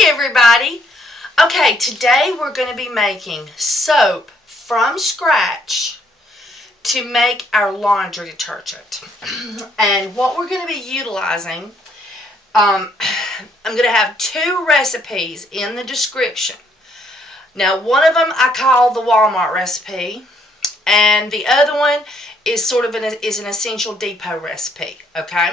Hey everybody! Okay, today we're going to be making soap from scratch to make our laundry detergent. And what we're going to be utilizing, I'm going to have two recipes in the description. Now one of them I call the Walmart recipe, and the other one is sort of an Essential Depot recipe, okay?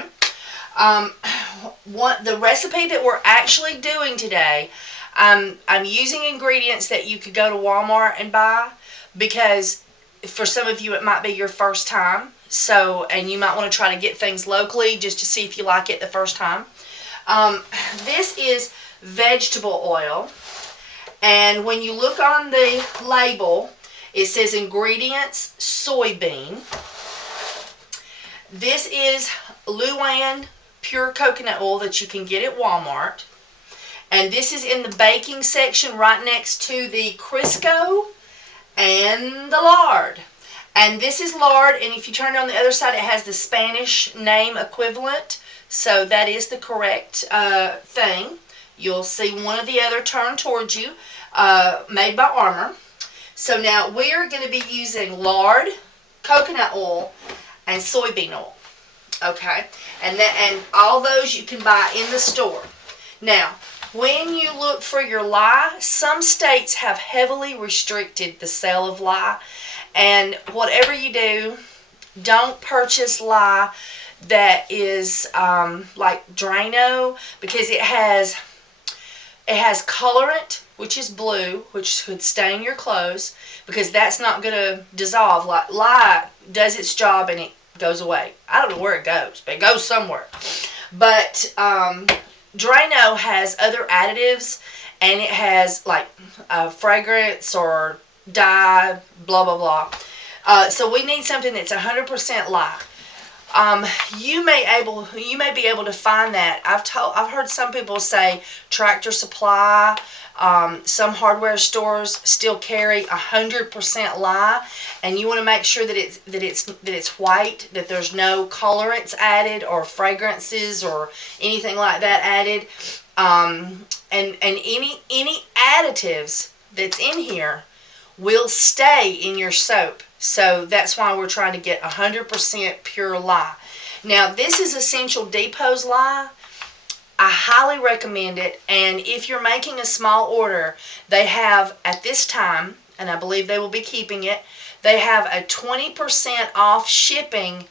The recipe that we're actually doing today, I'm using ingredients that you could go to Walmart and buy, because for some of you it might be your first time, and you might want to try to get things locally just to see if you like it the first time. This is vegetable oil, and when you look on the label, it says ingredients soybean. This is Luann pure coconut oil that you can get at Walmart, and this is in the baking section right next to the Crisco and the Lard. And this is Lard, and if you turn it on the other side, it has the Spanish name equivalent, so that is the correct thing. You'll see one or the other turn towards you, made by Armour. So now we're going to be using Lard, coconut oil, and soybean oil. Okay, and all those you can buy in the store. Now, when you look for your lye, some states have heavily restricted the sale of lye, and whatever you do, don't purchase lye that is like Drano, because it has colorant, which is blue, which could stain your clothes, because that's not going to dissolve. Like lye does its job and it goes away. I don't know where it goes, but it goes somewhere. But Drano has other additives, and it has like fragrance or dye, blah blah blah. So we need something that's 100% lye. You may be able to find that. I've heard some people say Tractor Supply. Some hardware stores still carry 100% lye, and you want to make sure that it's white, that there's no colorants added or fragrances or anything like that added. And any additives that's in here will stay in your soap. So that's why we're trying to get 100% pure lye. Now this is Essential Depot's lye. I highly recommend it, and if you're making a small order, they have at this time, and I believe they will be keeping it, they have a 20% off shipping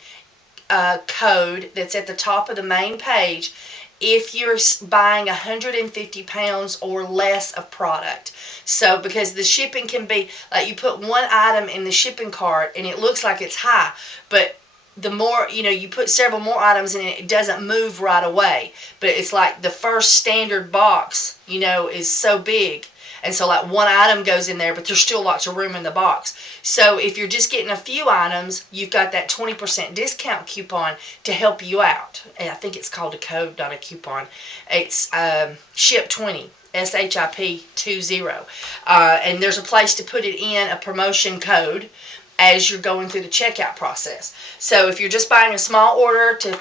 code that's at the top of the main page if you're buying 150 pounds or less of product. So because the shipping can be, like, you put one item in the shipping cart and it looks like it's high, but the more, you put several more items in it, it doesn't move right away. But it's like the first standard box, is so big. And so like one item goes in there, but there's still lots of room in the box. So if you're just getting a few items, you've got that 20% discount coupon to help you out. And I think it's called a code, not a coupon. It's SHIP20. SHIP20. And there's a place to put it in, a promotion code, as you're going through the checkout process. So if you're just buying a small order to,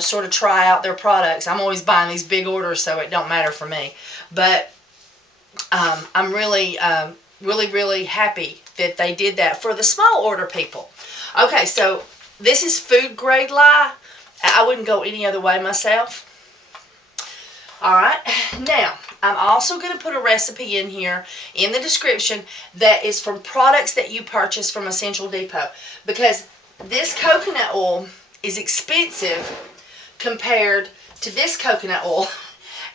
sort of try out their products, I'm always buying these big orders, so it don't matter for me. But I'm really, really happy that they did that for the small order people. Okay, so this is food grade lye. I wouldn't go any other way myself. Alright, now I'm also going to put a recipe in here in the description that is from products that you purchase from Essential Depot, because this coconut oil is expensive compared to this coconut oil.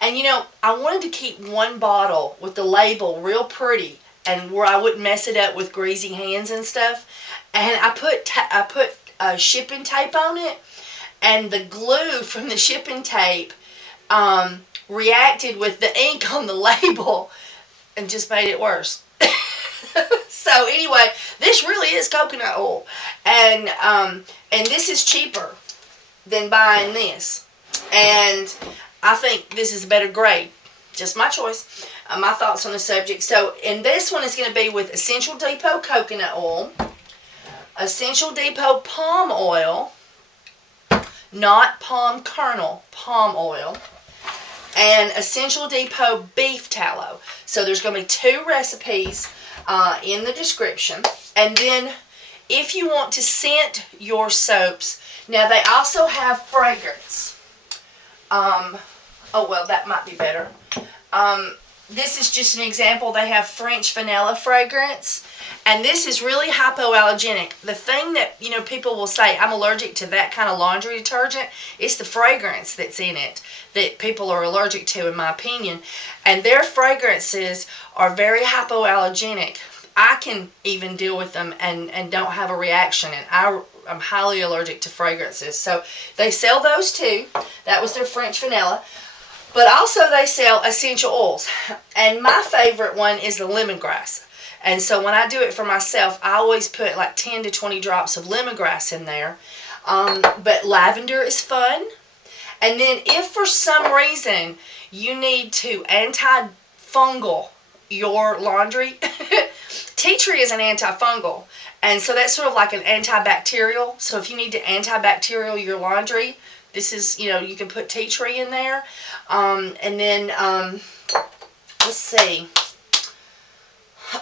And I wanted to keep one bottle with the label real pretty and where I wouldn't mess it up with greasy hands and stuff. And I put shipping tape on it, and the glue from the shipping tape reacted with the ink on the label and just made it worse. So anyway, this really is coconut oil, and this is cheaper than buying this, and I think this is a better grade. Just my choice. My thoughts on the subject. So, and this one is going to be with Essential Depot coconut oil, Essential Depot palm oil, not palm kernel, palm oil, and Essential Depot beef tallow. So there's going to be 2 recipes in the description. And then if you want to scent your soaps, now they also have fragrance. Oh well, that might be better. This is just an example. They have French vanilla fragrance, and this is really hypoallergenic. The thing that, you know, people will say, I'm allergic to that kind of laundry detergent, it's the fragrance that's in it that people are allergic to, in my opinion. And their fragrances are very hypoallergenic. I can even deal with them and don't have a reaction, and I'm highly allergic to fragrances. So they sell those too. That was their French vanilla. But also they sell essential oils. And my favorite one is the lemongrass. And so when I do it for myself, I always put like 10 to 20 drops of lemongrass in there. But lavender is fun. And then if for some reason you need to antifungal your laundry, tea tree is an antifungal. And so that's sort of like an antibacterial. So if you need to antibacterial your laundry, this is, you know, you can put tea tree in there. And then, let's see.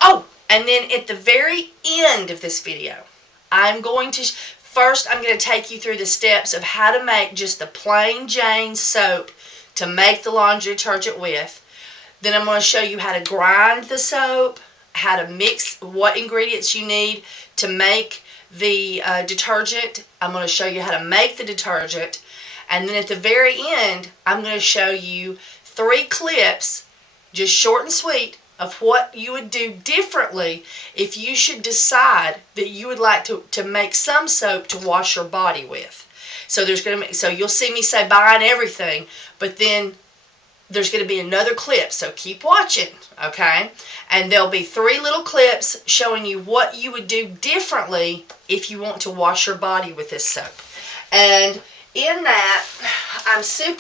Oh, and then at the very end of this video, I'm going to, first I'm going to take you through the steps of how to make just the plain Jane soap to make the laundry detergent with. Then I'm going to show you how to grind the soap, how to mix what ingredients you need to make the detergent. I'm going to show you how to make the detergent. And then at the very end, I'm going to show you 3 clips, just short and sweet, of what you would do differently if you should decide that you would like to make some soap to wash your body with. So so you'll see me say buying everything, but then there's going to be another clip, so keep watching, okay? And there'll be 3 little clips showing you what you would do differently if you want to wash your body with this soap. And in that,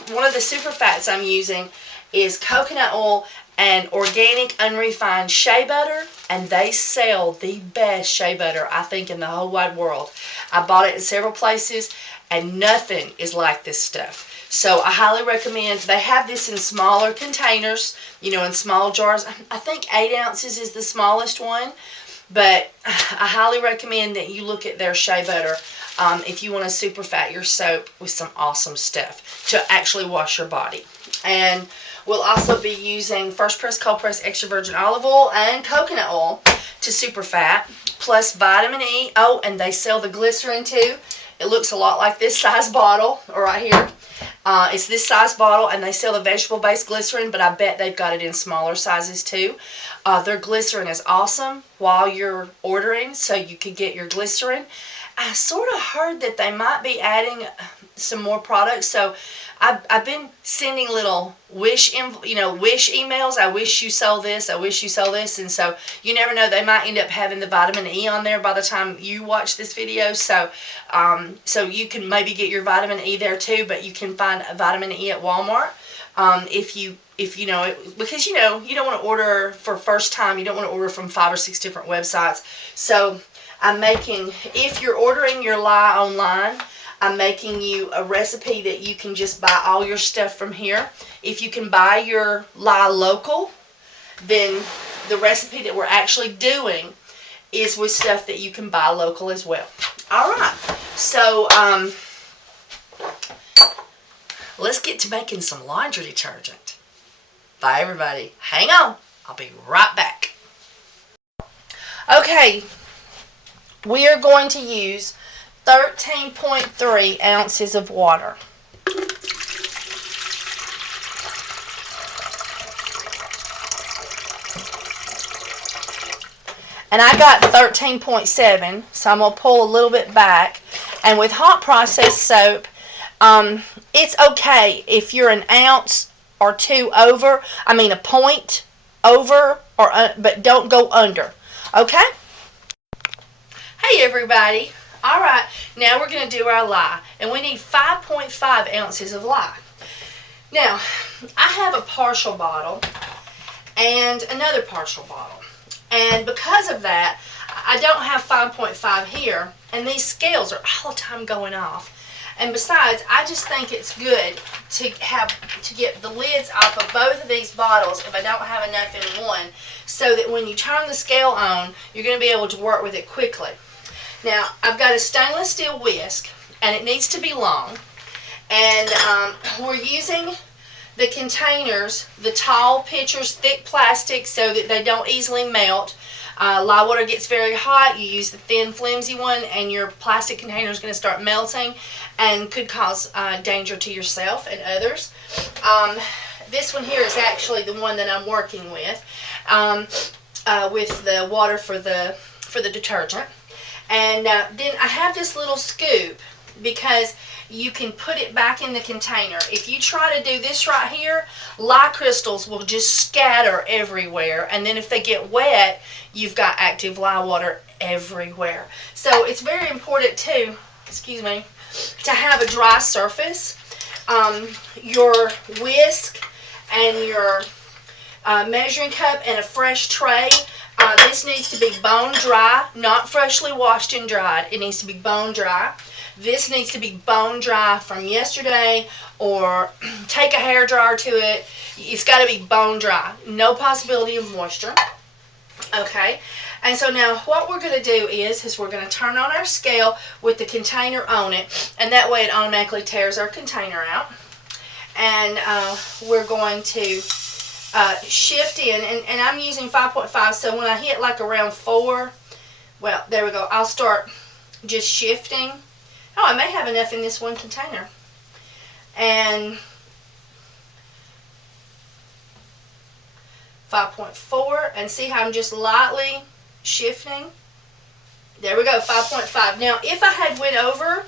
one of the super fats I'm using is coconut oil and organic unrefined shea butter, and they sell the best shea butter, I think, in the whole wide world. I bought it in several places, and nothing is like this stuff. So I highly recommend. They have this in smaller containers, you know, in small jars. I think 8 ounces is the smallest one, but I highly recommend that you look at their shea butter if you want to super fat your soap with some awesome stuff to actually wash your body. And we'll also be using first press, cold press, extra virgin olive oil and coconut oil to super fat, plus vitamin E. Oh, and they sell the glycerin too. It looks a lot like this size bottle right here. It's this size bottle, and they sell the vegetable-based glycerin, but I bet they've got it in smaller sizes too. Their glycerin is awesome while you're ordering, so you could get your glycerin. I sort of heard that they might be adding some more products, so I've been sending little wish emails. I wish you sell this. I wish you sell this. And so you never know, they might end up having the vitamin E on there by the time you watch this video. So so you can maybe get your vitamin E there too, but you can find a vitamin E at Walmart. If you know, because you know, you don't want to order for first time. You don't want to order from 5 or 6 different websites. So I'm making, if you're ordering your lye online, I'm making you a recipe that you can just buy all your stuff from here. If you can buy your lye local, then the recipe that we're actually doing is with stuff that you can buy local as well. Alright, so let's get to making some laundry detergent. Bye everybody. Hang on. I'll be right back. Okay, we are going to use 13.3 ounces of water. And I got 13.7, so I'm going to pull a little bit back. And with hot processed soap, it's okay if you're an ounce or 2 over, a point over, but don't go under. Okay? Hey everybody. Alright, now we're going to do our lye. And we need 5.5 ounces of lye. Now, I have a partial bottle and another partial bottle. And because of that, I don't have 5.5 here. And these scales are all the time going off. And besides, I just think it's good to get the lids off of both of these bottles if I don't have enough in one, so that when you turn the scale on, you're going to be able to work with it quickly. Now, I've got a stainless steel whisk, and it needs to be long. And we're using the containers, the tall pitchers, thick plastic, so that they don't easily melt. Lye water gets very hot. You use the thin, flimsy one, and your plastic container is going to start melting and could cause danger to yourself and others. This one here is actually the one that I'm working with the water for the detergent. And then I have this little scoop because you can put it back in the container. If you try to do this right here, lye crystals will just scatter everywhere, and then if they get wet, you've got active lye water everywhere. So it's very important too, excuse me, to have a dry surface. Your whisk and your measuring cup and a fresh tray. This needs to be bone dry, not freshly washed and dried. It needs to be bone dry. This needs to be bone dry from yesterday, or take a hair dryer to it. It's got to be bone dry. No possibility of moisture. Okay, and so now what we're going to do is we're going to turn on our scale with the container on it, and that way it automatically tears our container out. And we're going to shift in, and I'm using 5.5, so when I hit like around 4, well, there we go, I'll start just shifting. Oh, I may have enough in this one container. And 5.4, and see how I'm just lightly shifting? There we go, 5.5. Now, if I had went over,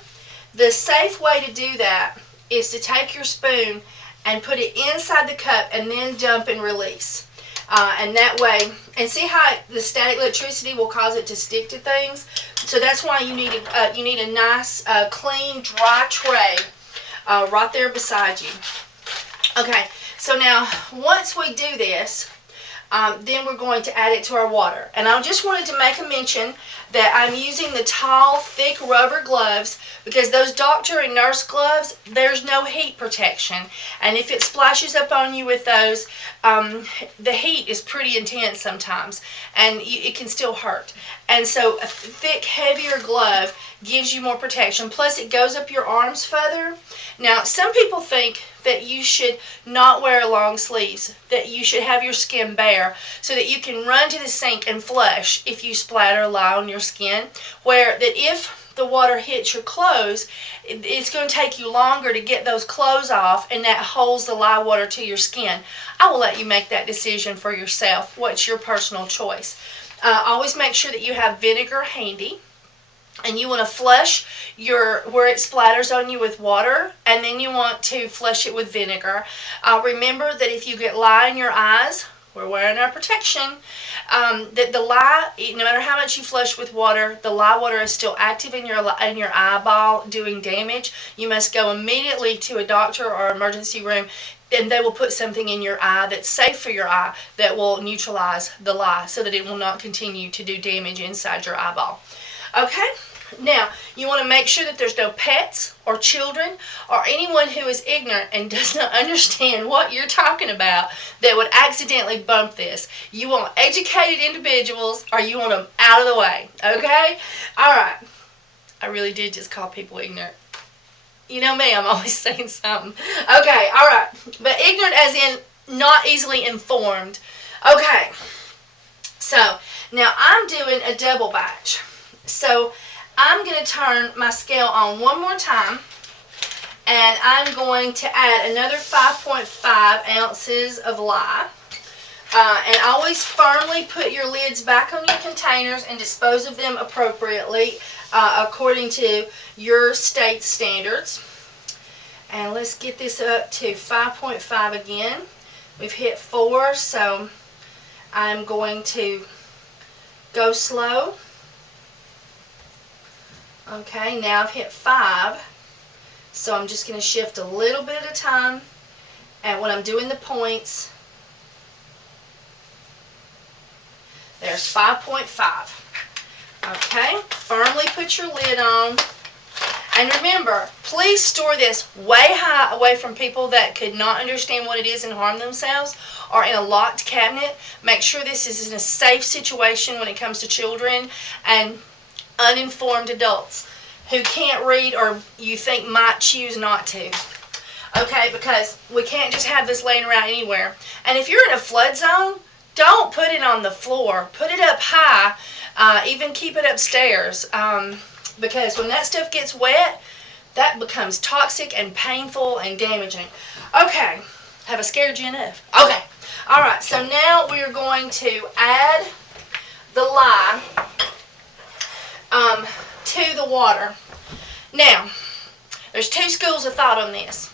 the safe way to do that is to take your spoon and put it inside the cup and then dump and release. And that way, and see how the static electricity will cause it to stick to things? So that's why you need a nice, clean, dry tray right there beside you. Okay, so now once we do this, then we're going to add it to our water. And I just wanted to make a mention that I'm using the tall, thick rubber gloves, because those doctor and nurse gloves, there's no heat protection. And if it splashes up on you with those, the heat is pretty intense sometimes, and it can still hurt. And so a thick, heavier glove gives you more protection. Plus, it goes up your arms further. Now, some people think that you should not wear long sleeves, that you should have your skin bare so that you can run to the sink and flush if you splatter lye on your skin, where that if the water hits your clothes, it's going to take you longer to get those clothes off, and that holds the lye water to your skin. I will let you make that decision for yourself. What's your personal choice? Always make sure that you have vinegar handy, and you want to flush where it splatters on you with water, and then you want to flush it with vinegar. Remember that if you get lye in your eyes, we're wearing our protection, that the lye, no matter how much you flush with water, the lye water is still active in your eyeball doing damage. You must go immediately to a doctor or emergency room, and they will put something in your eye that's safe for your eye that will neutralize the lye so that it will not continue to do damage inside your eyeball. Okay? Now, you want to make sure that there's no pets or children or anyone who is ignorant and does not understand what you're talking about that would accidentally bump this. You want educated individuals, or you want them out of the way. Okay? Alright. I really did just call people ignorant. You know me, I'm always saying something. Okay, alright. But ignorant as in not easily informed. Okay. So, now I'm doing a double batch. So, I'm going to turn my scale on one more time, and I'm going to add another 5.5 ounces of lye. And always firmly put your lids back on your containers and dispose of them appropriately according to your state standards. And let's get this up to 5.5 again. We've hit 4, so I'm going to go slow. Okay, now I've hit 5, so I'm just going to shift a little bit at a time, and when I'm doing the points, there's 5.5. Okay, firmly put your lid on, And remember, please store this way high away from people that could not understand what it is and harm themselves, or in a locked cabinet. Make sure this is in a safe situation when it comes to children and uninformed adults who can't read or you think might choose not to. Okay, because we can't just have this laying around anywhere. And if you're in a flood zone, don't put it on the floor. Put it up high. Even keep it upstairs. Because when that stuff gets wet, that becomes toxic and painful and damaging. Okay, have I scared you enough? Okay, alright, so now we're going to add the lye to the water. Now, there's two schools of thought on this.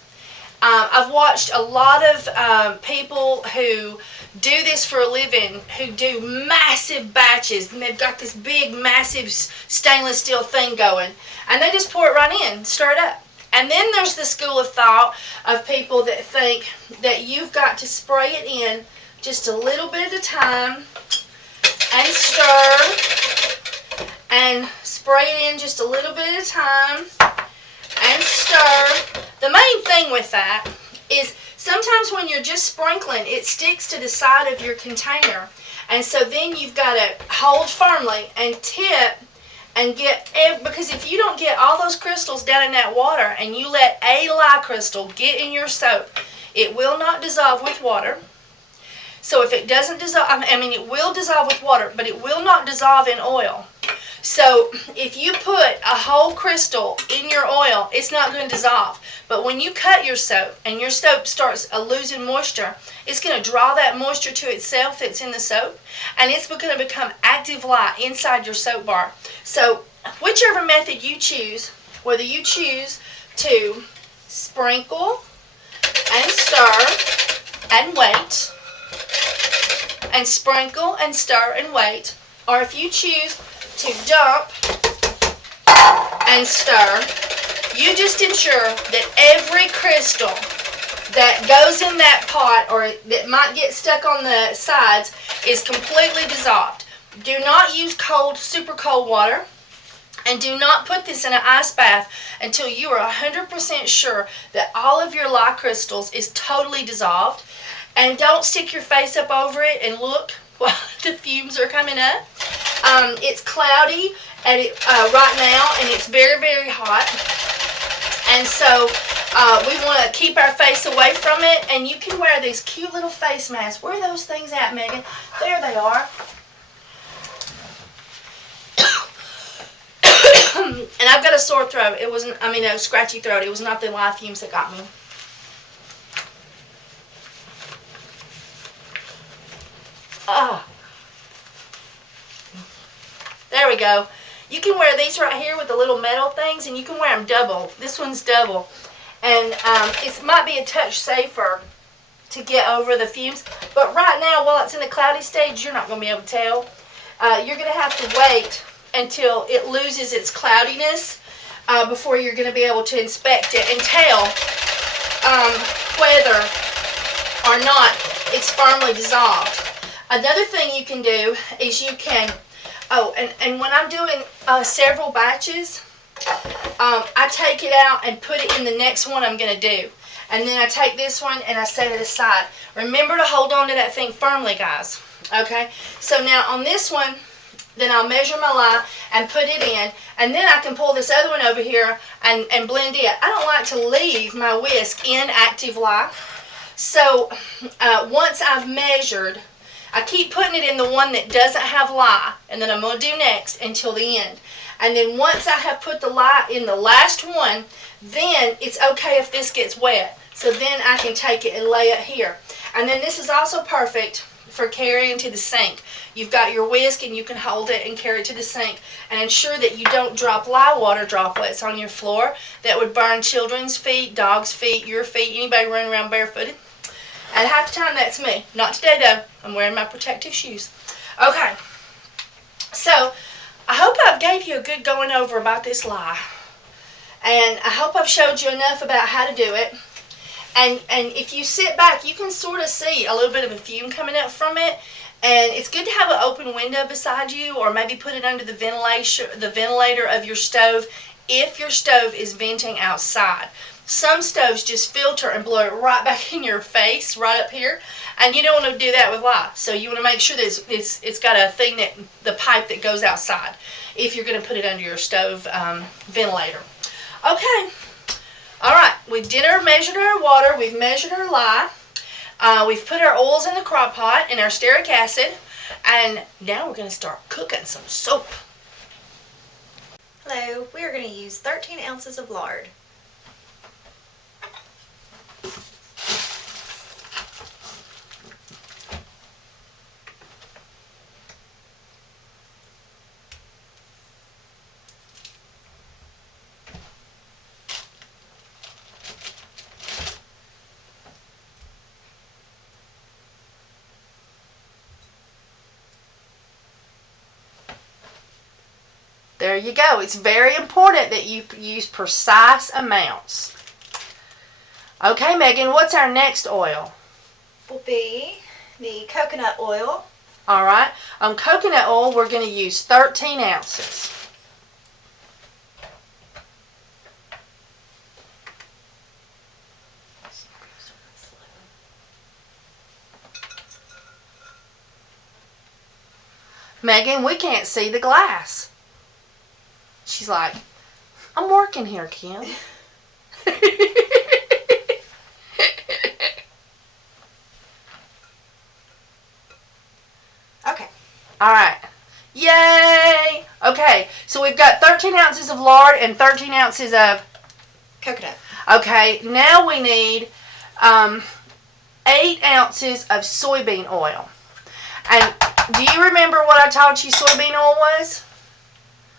I've watched a lot of people who do this for a living, who do massive batches, and they've got this big, massive stainless steel thing going, and they just pour it right in, stir it up. And then there's the school of thought of people that think that you've got to spray it in just a little bit at a time, and stir, and spray it in just a little bit at a time, and stir. The main thing with that is sometimes when you're just sprinkling, it sticks to the side of your container. And so then you've got to hold firmly and tip and get, because if you don't get all those crystals down in that water and you let a lye crystal get in your soap, it will not dissolve with water. So if it doesn't dissolve, I mean it will dissolve with water, but it will not dissolve in oil. So if you put a whole crystal in your oil, it's not going to dissolve. But when you cut your soap and your soap starts losing moisture, it's going to draw that moisture to itself that's in the soap, and it's going to become active lye inside your soap bar. So whichever method you choose, whether you choose to sprinkle and stir and wait, and sprinkle and stir and wait, or if you choose to dump and stir, you just ensure that every crystal that goes in that pot or that might get stuck on the sides is completely dissolved. Do not use cold, super cold water, and do not put this in an ice bath until you are 100% sure that all of your lye crystals is totally dissolved. And don't stick your face up over it and look while the fumes are coming up. It's cloudy right now, and it's very, very hot. And so we want to keep our face away from it. And you can wear these cute little face masks. Where are those things at, Megan? There they are. And I've got a sore throat. It wasn't, a scratchy throat. It was not the lye fumes that got me. Oh. There we go. You can wear these right here with the little metal things, and you can wear them double. This one's double. And it might be a touch safer to get over the fumes. But right now, while it's in the cloudy stage, you're not going to be able to tell. You're going to have to wait until it loses its cloudiness before you're going to be able to inspect it and tell whether or not it's firmly dissolved. Another thing you can do is you can, and when I'm doing several batches, I take it out and put it in the next one I'm going to do. And then I take this one and I set it aside. Remember to hold on to that thing firmly, guys. Okay? So now on this one, then I'll measure my lye and put it in. And then I can pull this other one over here and blend it. I don't like to leave my whisk in active lye. So once I've measured, I keep putting it in the one that doesn't have lye, and then I'm going to do next until the end. And then once I have put the lye in the last one, then it's okay if this gets wet. So then I can take it and lay it here. And then this is also perfect for carrying to the sink. You've got your whisk and you can hold it and carry it to the sink. And ensure that you don't drop lye water droplets on your floor. That would burn children's feet, dogs' feet, your feet, anybody running around barefooted. And half the time that's me. Not today though. I'm wearing my protective shoes. Okay. So, I hope I've gave you a good going over about this lye. And I hope I've showed you enough about how to do it. And if you sit back, you can sort of see a little bit of a fume coming up from it. And it's good to have an open window beside you, or maybe put it under the ventilator of your stove if your stove is venting outside. Some stoves just filter and blow it right back in your face, right up here, and you don't want to do that with lye. So you want to make sure that it's got a thing, that the pipe that goes outside, if you're going to put it under your stove ventilator. Okay, all right, we've measured our water, we've measured our lye, we've put our oils in the crock pot and our stearic acid, and now we're going to start cooking some soap. Hello, we are going to use 13 ounces of lard. There you go. It's very important that you use precise amounts. Okay, Megan, what's our next oil? Will be the coconut oil. All right. On coconut oil, we're going to use 13 ounces. Megan, we can't see the glass. She's like, I'm working here, Kim. Okay. All right. Yay! Okay, so we've got 13 ounces of lard and 13 ounces of coconut. Okay, now we need 8 ounces of soybean oil. And do you remember what I taught you soybean oil was?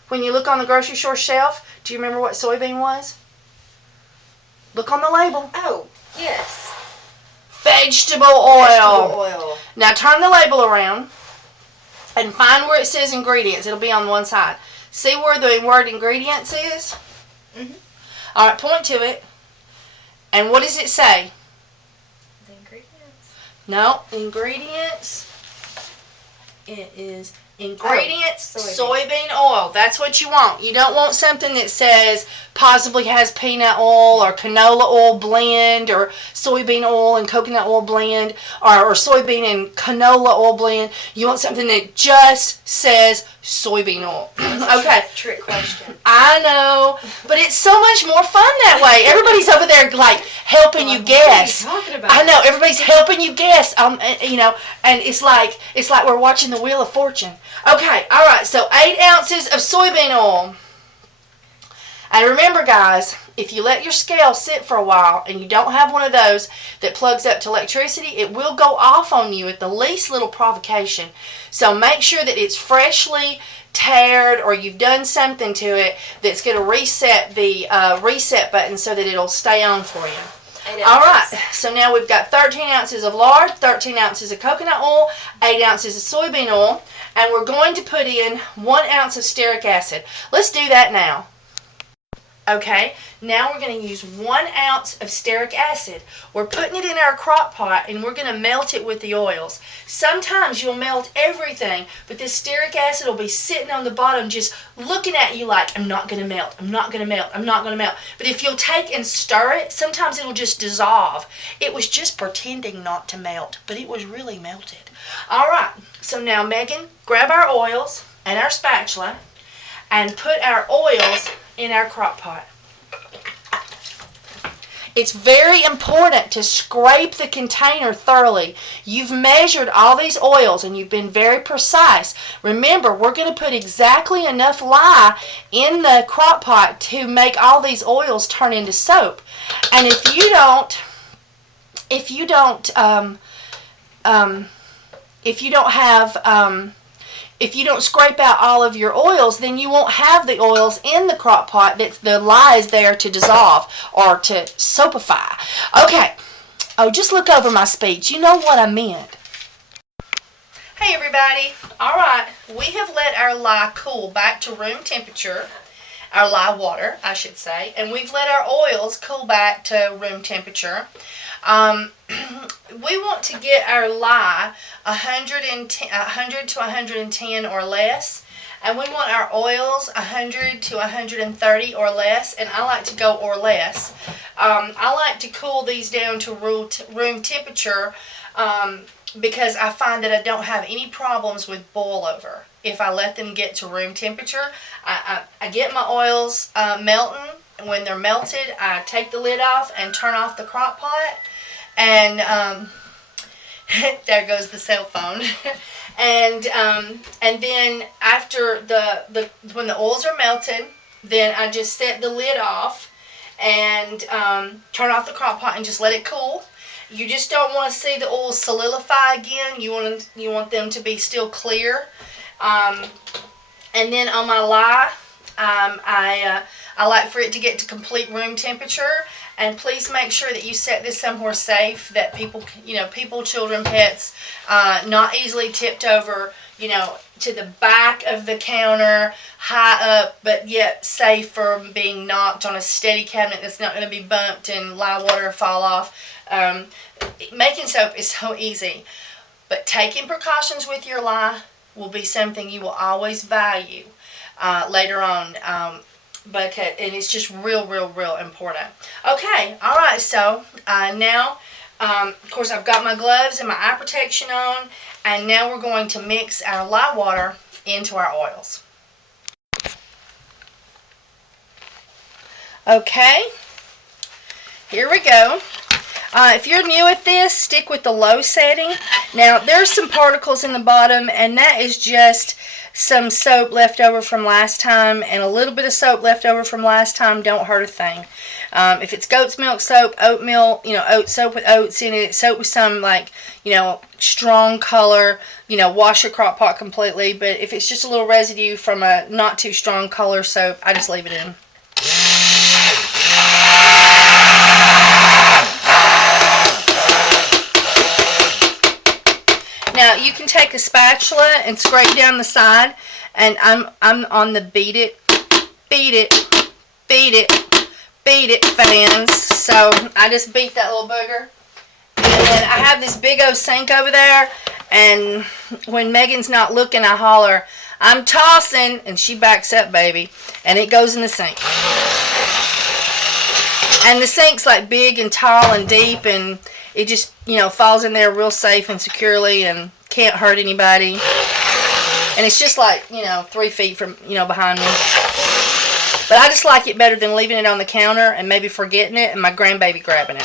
When you look on the grocery store shelf, do you remember what soybean was? Look on the label. Oh, yes. Vegetable oil. Vegetable oil. Now turn the label around and find where it says ingredients. It'll be on one side. See where the word ingredients is? Mm-hmm. All right, point to it. And what does it say? The ingredients. No, ingredients. It is ingredients, soybean oil. That's what you want. You don't want something that says possibly has peanut oil or canola oil blend or soybean oil and coconut oil blend or soybean and canola oil blend. You want something that just says soybean oil. Okay. Trick question. I know, but it's so much more fun that way. Everybody's over there like helping you guess. What are you talking about? I know, everybody's helping you guess. You know, and it's like we're watching the Wheel of Fortune. Okay, all right. So 8 ounces of soybean oil. And remember, guys, if you let your scale sit for a while and you don't have one of those that plugs up to electricity, it will go off on you at the least little provocation. So make sure that it's freshly tared or you've done something to it that's going to reset the reset button so that it'll stay on for you. All right, so now we've got 13 ounces of lard, 13 ounces of coconut oil, 8 ounces of soybean oil, and we're going to put in 1 ounce of stearic acid. Let's do that now. Okay, now we're going to use 1 ounce of stearic acid. We're putting it in our crock pot and we're going to melt it with the oils. Sometimes you'll melt everything, but this stearic acid will be sitting on the bottom just looking at you like, I'm not going to melt, I'm not going to melt, I'm not going to melt. But if you'll take and stir it, sometimes it'll just dissolve. It was just pretending not to melt, but it was really melted. All right, so now Megan, grab our oils and our spatula and put our oils in our crock pot. It's very important to scrape the container thoroughly. You've measured all these oils and you've been very precise. Remember, we're going to put exactly enough lye in the crock pot to make all these oils turn into soap. And if you don't scrape out all of your oils, then you won't have the oils in the crock pot that the lye is there to dissolve or to soapify. Okay. Oh, just look over my speech. You know what I meant. Hey, everybody. All right. We have let our lye cool back to room temperature. Our lye water, I should say. And we've let our oils cool back to room temperature. We want to get our lye 100 to 110 or less, And we want our oils 100 to 130 or less, and I like to go or less. I like to cool these down to room temperature because I find that I don't have any problems with boil over if I let them get to room temperature. I get my oils melting. When they're melted, I take the lid off and turn off the crock pot. And there goes the cell phone. And then after when the oils are melted, then I just set the lid off and turn off the crock pot and just let it cool. You just don't want to see the oils solidify again. You want them to be still clear. And then on my lye, I like for it to get to complete room temperature. And please make sure that you set this somewhere safe that people, children, pets, not easily tipped over, to the back of the counter, high up, but yet safe from being knocked on a steady cabinet that's not going to be bumped and lye water fall off. Making soap is so easy, but taking precautions with your lye will be something you will always value later on. And it's just real important. Okay, all right, so now, of course, I've got my gloves and my eye protection on, and now we're going to mix our lye water into our oils. Okay, here we go. If you're new at this, stick with the low setting. Now, there's some particles in the bottom, and that is just some soap left over from last time, and a little bit of soap left over from last time don't hurt a thing. If it's goat's milk soap, oatmeal, oat soap with oats in it, soap with some strong color, wash your crock pot completely. But if it's just a little residue from a not too strong color soap, I just leave it in. Now you can take a spatula and scrape down the side, and I'm on the beat it fans, so I just beat that little booger. And then I have this big old sink over there, and when Megan's not looking, I holler, "I'm tossing," and she backs up, baby, and it goes in the sink. And the sink's like big and tall and deep, and it just, falls in there real safe and securely and can't hurt anybody. And it's just like, 3 feet from, behind me. But I just like it better than leaving it on the counter and maybe forgetting it and my grandbaby grabbing it.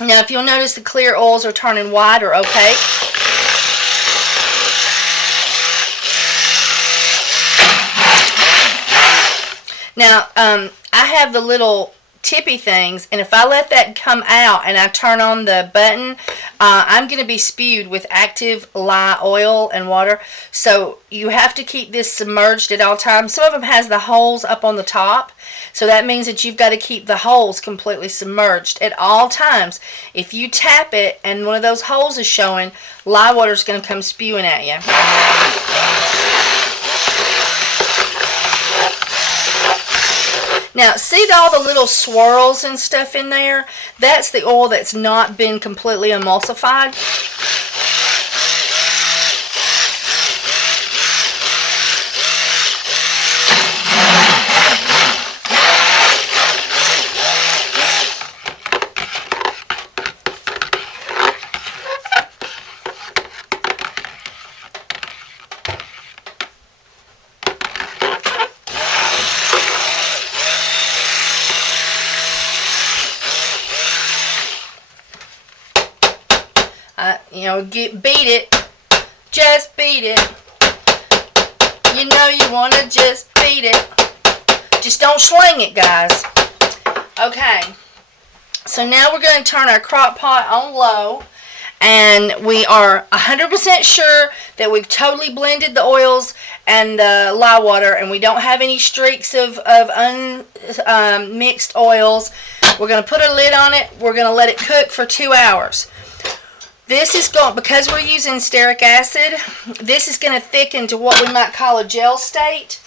Now, if you'll notice, the clear oils are turning white or opaque. Now, I have the little tippy things, and if I let that come out and I turn on the button, I'm going to be spewed with active lye oil and water. So you have to keep this submerged at all times. Some of them has the holes up on the top, so that means that you've got to keep the holes completely submerged at all times. If you tap it and one of those holes is showing, lye water is going to come spewing at you. Now, see all the little swirls and stuff in there? That's the oil that's not been completely emulsified. Beat it. Just beat it. You want to just beat it. Just don't sling it, guys. Okay. So now we're going to turn our crock pot on low. And we are 100% sure that we've totally blended the oils and the lye water. And we don't have any streaks of unmixed oils. We're going to put a lid on it. We're going to let it cook for 2 hours. This is going, because we're using stearic acid, this is going to thicken to what we might call a gel state.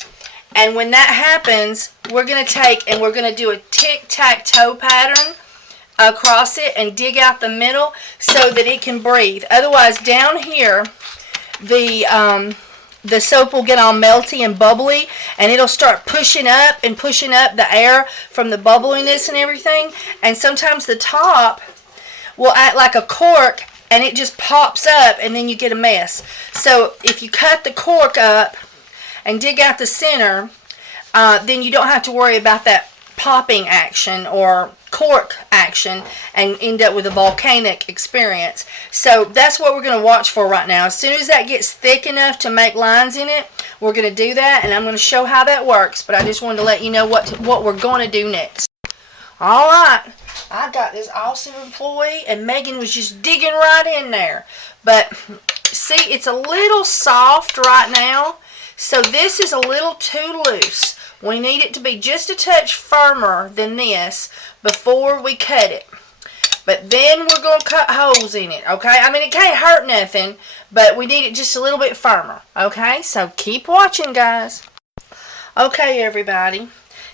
And when that happens, we're going to take and we're going to do a tic-tac-toe pattern across it and dig out the middle so that it can breathe. Otherwise, down here, the soap will get all melty and bubbly, and it'll start pushing up the air from the bubbliness and everything. And sometimes the top will act like a cork, and it just pops up, and then you get a mess. So if you cut the cork up and dig out the center, then you don't have to worry about that popping action or cork action and end up with a volcanic experience. So that's what we're going to watch for right now. As soon as that gets thick enough to make lines in it, we're going to do that, and I'm going to show how that works. But I just wanted to let you know what we're going to do next. Alright, I got this awesome employee, and Megan was just digging right in there. But see, it's a little soft right now, so this is a little too loose. We need it to be just a touch firmer than this before we cut it. But then we're going to cut holes in it, okay? I mean, it can't hurt nothing, but we need it just a little bit firmer, okay? So keep watching, guys. Okay, everybody.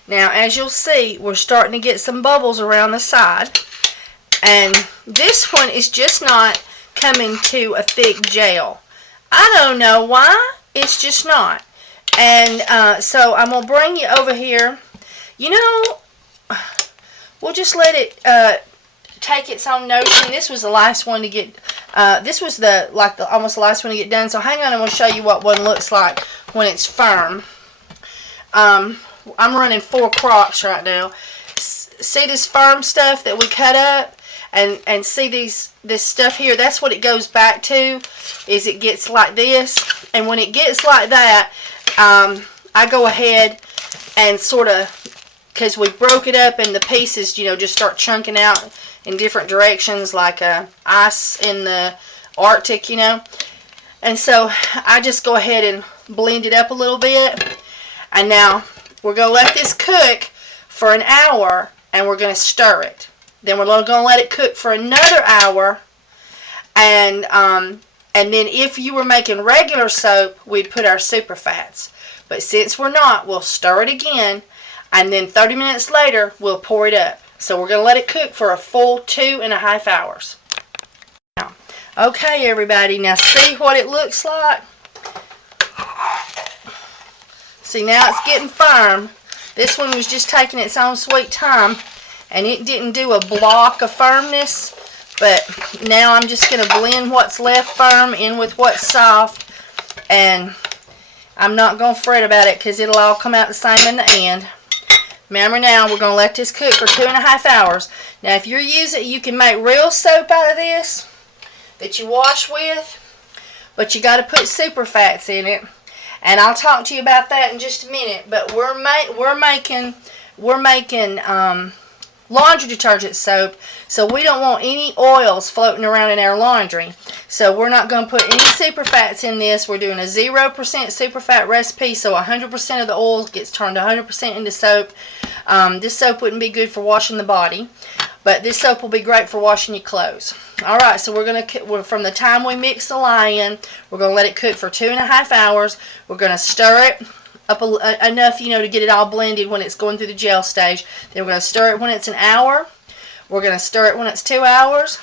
Now, as you'll see, we're starting to get some bubbles around the side. And this one is just not coming to a thick gel. I don't know why. It's just not. And so I'm going to bring you over here. You know, we'll just let it take its own notion. This was the last one to get, this was almost the last one to get done. So hang on, I'm going to show you what one looks like when it's firm. I'm running 4 crocks right now. See this firm stuff that we cut up? And see this stuff here? That's what it goes back to, is it gets like this. And when it gets like that, I go ahead and sort of, because we broke it up and the pieces, you know, just start chunking out in different directions like ice in the Arctic, you know. And so I just go ahead and blend it up a little bit. And now we're going to let this cook for an hour, and we're going to stir it. Then we're going to let it cook for another hour. And then if you were making regular soap, we'd put our super fats. But since we're not, we'll stir it again, and then 30 minutes later, we'll pour it up. So we're going to let it cook for a full 2.5 hours. Okay, everybody, now see what it looks like? See, now it's getting firm. This one was just taking its own sweet time, and it didn't do a block of firmness. But now I'm just going to blend what's left firm in with what's soft, and I'm not going to fret about it because it'll all come out the same in the end. Remember, now we're going to let this cook for 2.5 hours. Now, if you're using it, you can make real soap out of this that you wash with, but you got to put super fats in it. And I'll talk to you about that in just a minute. But we're making laundry detergent soap, so we don't want any oils floating around in our laundry. So we're not going to put any super fats in this. We're doing a 0% super fat recipe, so 100% of the oil gets turned 100% into soap. This soap wouldn't be good for washing the body, but this soap will be great for washing your clothes. Alright, so from the time we mix the lye in, we're going to let it cook for 2.5 hours. We're going to stir it up enough, you know, to get it all blended when it's going through the gel stage. Then we're going to stir it when it's an hour. We're going to stir it when it's 2 hours,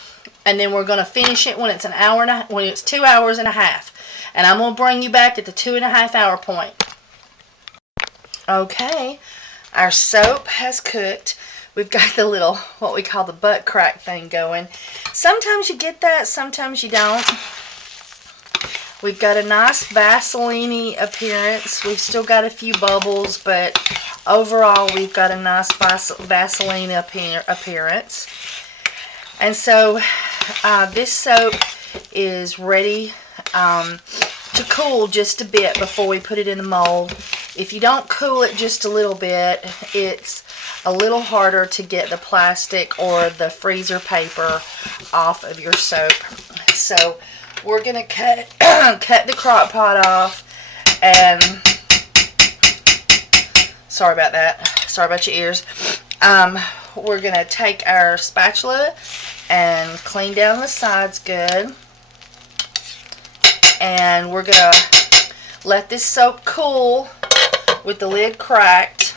and then we're going to finish it when it's when it's 2 hours and a half. And I'm going to bring you back at the 2.5 hour point. Okay, our soap has cooked. We've got the little, what we call the butt crack thing going. Sometimes you get that, sometimes you don't. We've got a nice Vaseline-y appearance. We've still got a few bubbles, but overall we've got a nice Vaseline appearance. And so this soap is ready to cool just a bit before we put it in the mold. If you don't cool it just a little bit, it's a little harder to get the plastic or the freezer paper off of your soap. So we're going to cut the crock pot off, and sorry about that. Sorry about your ears. We're going to take our spatula and clean down the sides good. And we're going to let this soap cool with the lid cracked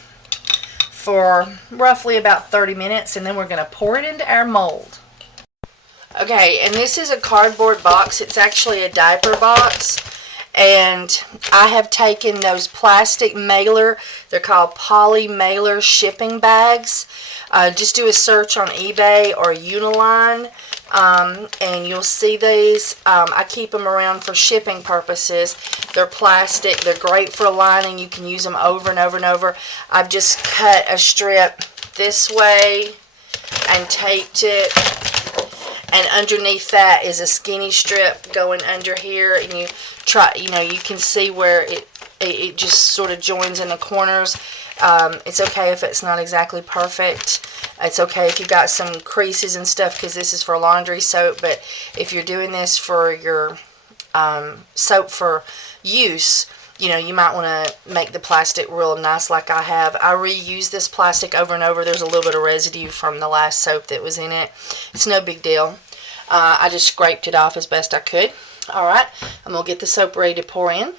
for roughly about 30 minutes, and then we're going to pour it into our mold. Okay, and this is a cardboard box. It's actually a diaper box. And I have taken those plastic mailer, they're called poly mailer shipping bags. Just do a search on eBay or Uniline, and you'll see these. I keep them around for shipping purposes. They're plastic. They're great for lining. You can use them over and over and over. I've just cut a strip this way and taped it. And underneath that is a skinny strip going under here, and you can see where it just sort of joins in the corners. It's okay if it's not exactly perfect. It's okay if you've got some creases and stuff, because this is for laundry soap. But if you're doing this for your soap for use, you might want to make the plastic real nice like I have. I reuse this plastic over and over. There's a little bit of residue from the last soap that was in it. It's no big deal. I just scraped it off as best I could. Alright, I'm going to get the soap ready to pour in.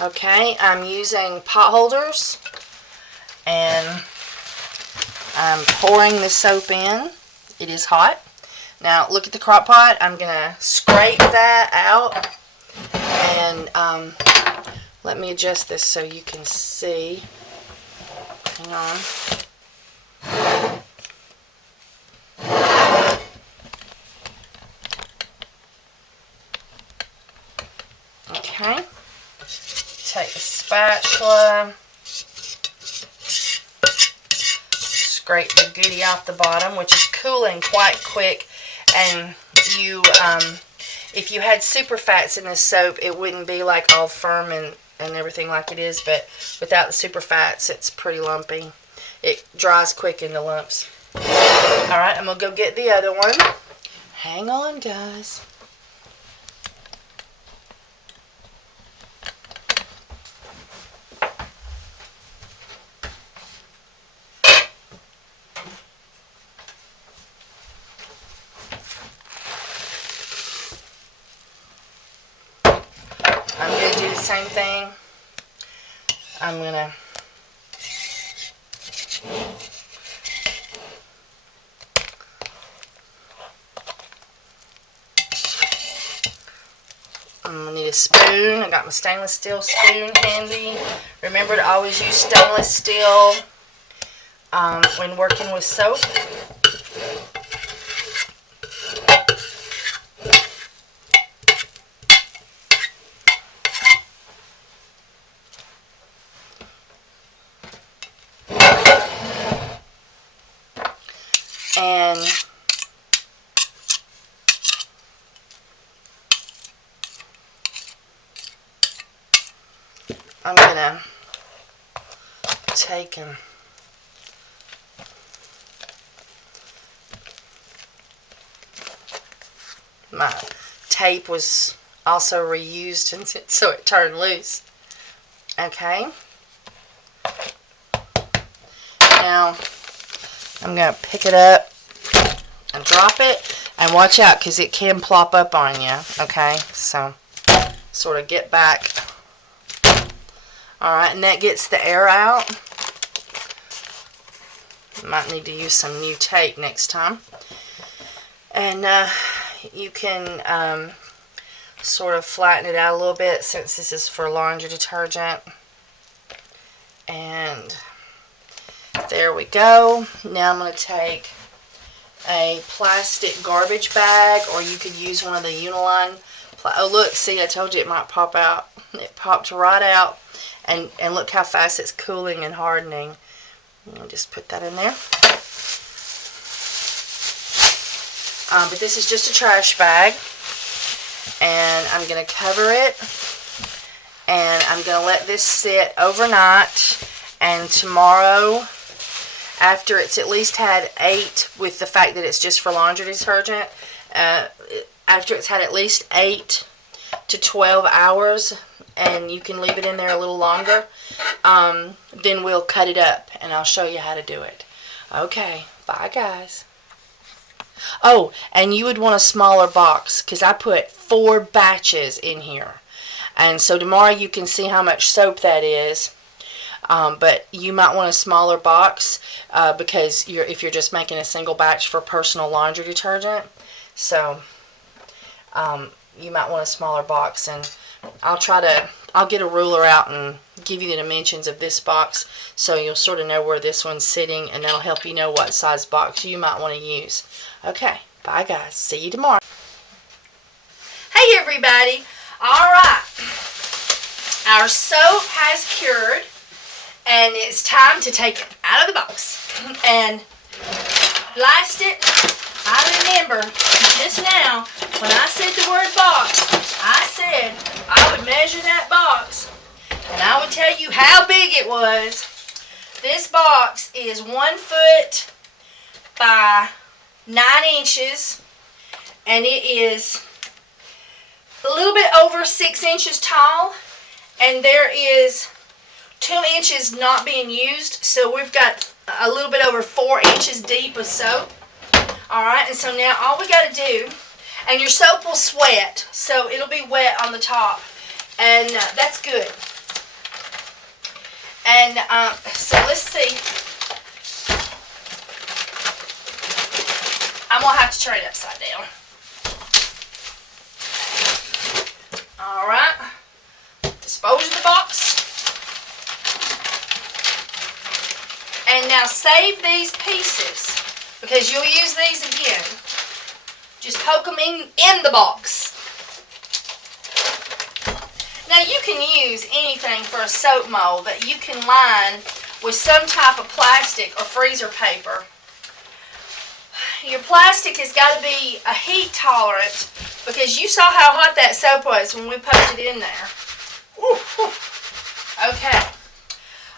Okay, I'm using pot holders, and I'm pouring the soap in. It is hot. Now, look at the crock pot. I'm going to scrape that out, and let me adjust this so you can see. Hang on. Okay, take the spatula, scrape the goodie off the bottom, which is cooling quite quick. And if you had super fats in this soap, it wouldn't be like all firm and everything like it is. But without the super fats, it's pretty lumpy. It dries quick into lumps. Alright, I'm going to go get the other one. Hang on, guys. I'm going to do the same thing. I'm going to need a spoon. I got my stainless steel spoon handy. Remember to always use stainless steel when working with soap. And I'm going to take and my tape was also reused, and so it turned loose. Okay. Now I'm going to pick it up and drop it, and watch out because it can plop up on you. Okay, so sort of get back. Alright, and that gets the air out. Might need to use some new tape next time. And you can sort of flatten it out a little bit, since this is for laundry detergent. And there we go. Now I'm going to take a plastic garbage bag, or you could use one of the Uniline. Oh look, see, I told you it might pop out. It popped right out. And look how fast it's cooling and hardening. I'll just put that in there. But this is just a trash bag. And I'm going to cover it. And I'm going to let this sit overnight. And tomorrow, after it's at least had 8, with the fact that it's just for laundry detergent, after it's had at least 8 to 12 hours, and you can leave it in there a little longer, then we'll cut it up, and I'll show you how to do it. Okay, bye guys. Oh, and you would want a smaller box, because I put 4 batches in here. And so tomorrow you can see how much soap that is. But you might want a smaller box because if you're just making a single batch for personal laundry detergent. So you might want a smaller box, and I'll get a ruler out and give you the dimensions of this box so you'll sort of know where this one's sitting, and that'll help you know what size box you might want to use. Okay, bye guys. See you tomorrow. Hey everybody. Alright. Our soap has cured, and it's time to take it out of the box and blast it. I remember just now when I said the word box, I said I would measure that box and I would tell you how big it was. This box is 1 foot by 9 inches, and it is a little bit over 6 inches tall, and there is 2 inches not being used, so we've got a little bit over 4 inches deep of soap. Alright, and so now all we got to do, and your soap will sweat, so it'll be wet on the top, and that's good. And so let's see. I'm going to have to turn it upside down. Alright, dispose of the box. And now save these pieces, because you'll use these again. Just poke them in the box. Now you can use anything for a soap mold that you can line with some type of plastic or freezer paper. Your plastic has got to be a heat tolerant, because you saw how hot that soap was when we poked it in there. Woo, woo. Okay.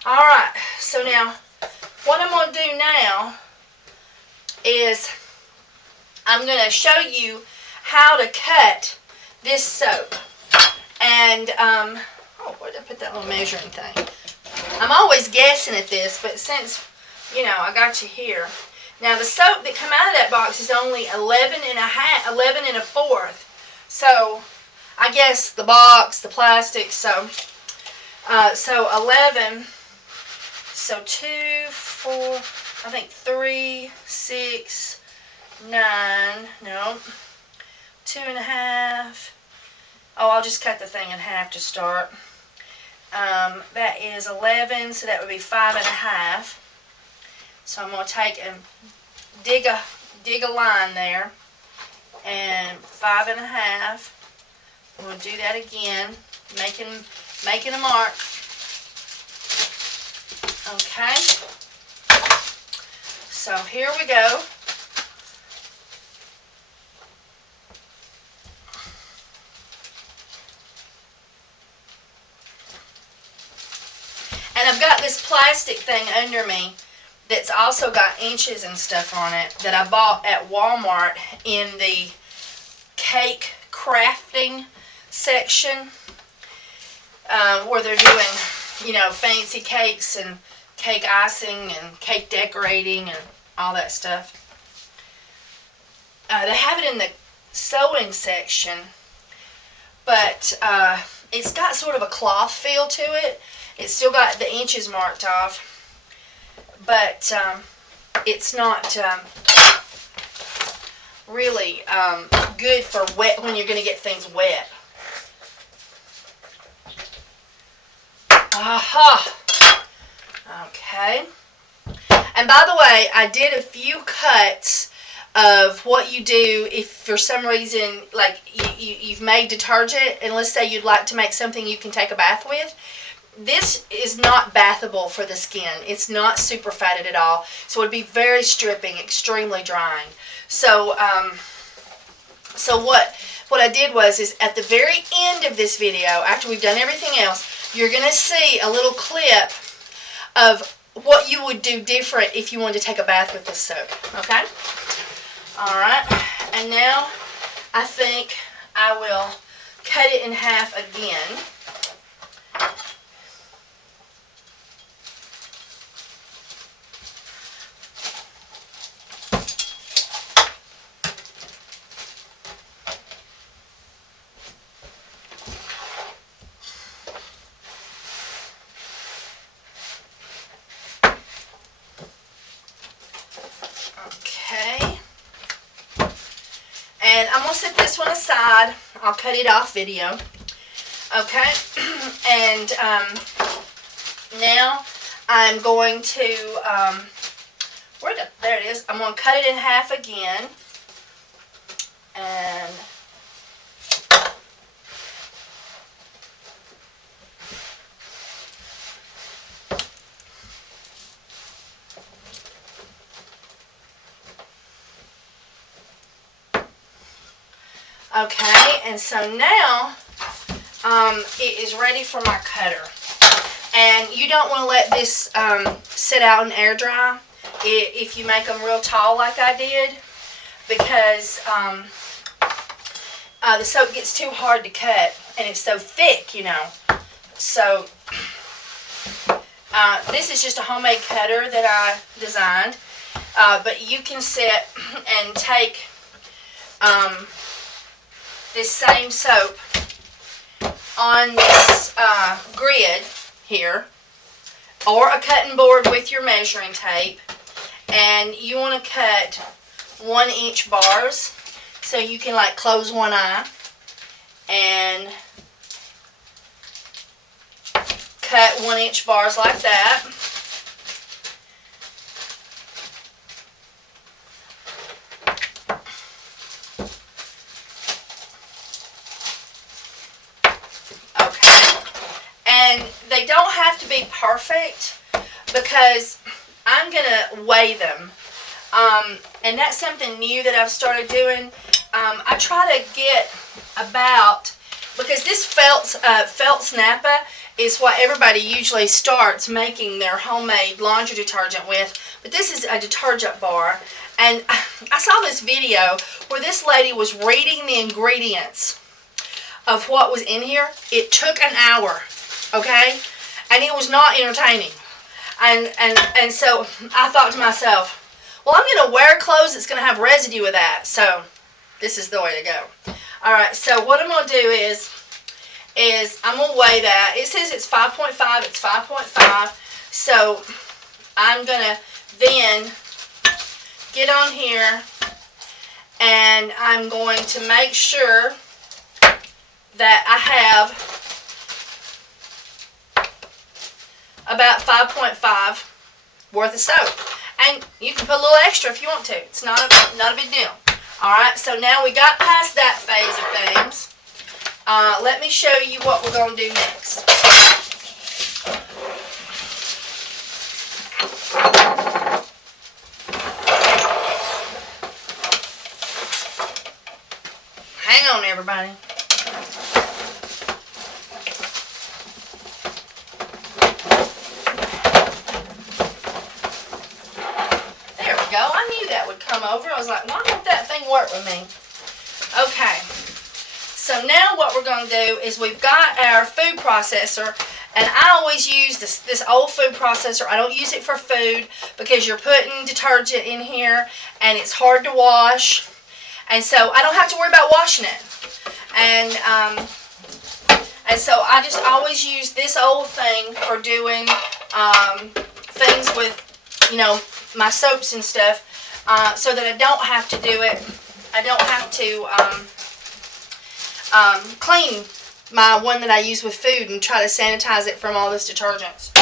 Alright, so now what I'm going to do now is I'm going to show you how to cut this soap. And, oh, where did I put that little measuring thing? I'm always guessing at this, but since, you know, I got you here. Now, the soap that come out of that box is only 11 and a fourth. So, I guess the box, the plastic, so 11, so 2, 4, I think 3, 6, 9, no, 2.5. Oh, I'll just cut the thing in half to start. That is 11, so that would be 5.5. So I'm going to take and dig a line there, and 5.5. I'm going to do that again, making a mark. Okay. So here we go. And I've got this plastic thing under me that's also got inches and stuff on it that I bought at Walmart in the cake crafting section, where they're doing, you know, fancy cakes and cake icing and cake decorating and all that stuff. They have it in the sewing section, but it's got sort of a cloth feel to it. It's still got the inches marked off, but it's not really good for wet, when you're going to get things wet. Aha! Okay. And by the way, I did a few cuts of what you do if for some reason, like you've made detergent, and let's say you'd like to make something you can take a bath with. This is not bathable for the skin. It's not super fatted at all. So it would be very stripping, extremely drying. So what I did is at the very end of this video, after we've done everything else, you're going to see a little clip of what you would do different if you wanted to take a bath with this soap. Okay? Alright. And now I think I will cut it in half again. set this one aside. I'll cut it off video. Okay, and now I'm going to, there it is. I'm going to cut it in half again. And okay, and so now it is ready for my cutter. And you don't want to let this sit out and air dry if you make them real tall like I did, because the soap gets too hard to cut and it's so thick, you know. So this is just a homemade cutter that I designed, but you can sit and take this same soap on this grid here, or a cutting board with your measuring tape, and you want to cut 1-inch bars so you can like close one eye and cut 1-inch bars like that. And they don't have to be perfect because I'm going to weigh them. And that's something new that I've started doing. I try to get about, because this felt Napa is what everybody usually starts making their homemade laundry detergent with. But this is a detergent bar. And I saw this video where this lady was reading the ingredients of what was in here. It took an hour. Okay, and it was not entertaining, and so I thought to myself, well, I'm going to wear clothes that's going to have residue of that, so this is the way to go. All right, so what I'm going to do is I'm going to weigh that. It says it's 5.5, it's 5.5, so I'm going to then get on here, and I'm going to make sure that I have about 5.5 worth of soap. And you can put a little extra if you want to. It's not a big deal. Alright, so now we got past that phase of things. Let me show you what we're going to do next. Hang on, everybody. I knew that would come over. I was like, why won't that thing work with me? Okay. So now what we're going to do is we've got our food processor, and I always use this old food processor. I don't use it for food because you're putting detergent in here and it's hard to wash, and so I don't have to worry about washing it. And so I just always use this old thing for doing things with, you know, my soaps and stuff, so that I don't have to do it. I don't have to clean my one that I use with food and try to sanitize it from all this detergents.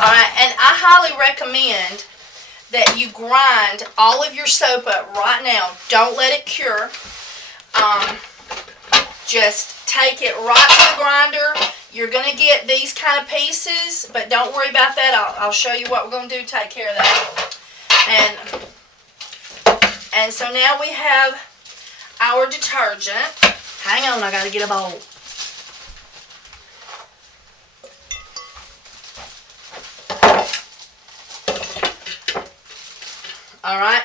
Alright, and I highly recommend that you grind all of your soap up right now. Don't let it cure. Just take it right to the grinder. You're going to get these kind of pieces, but don't worry about that. I'll show you what we're going to do to take care of that. And so now we have our detergent. Hang on, I got to get a bowl. Alright,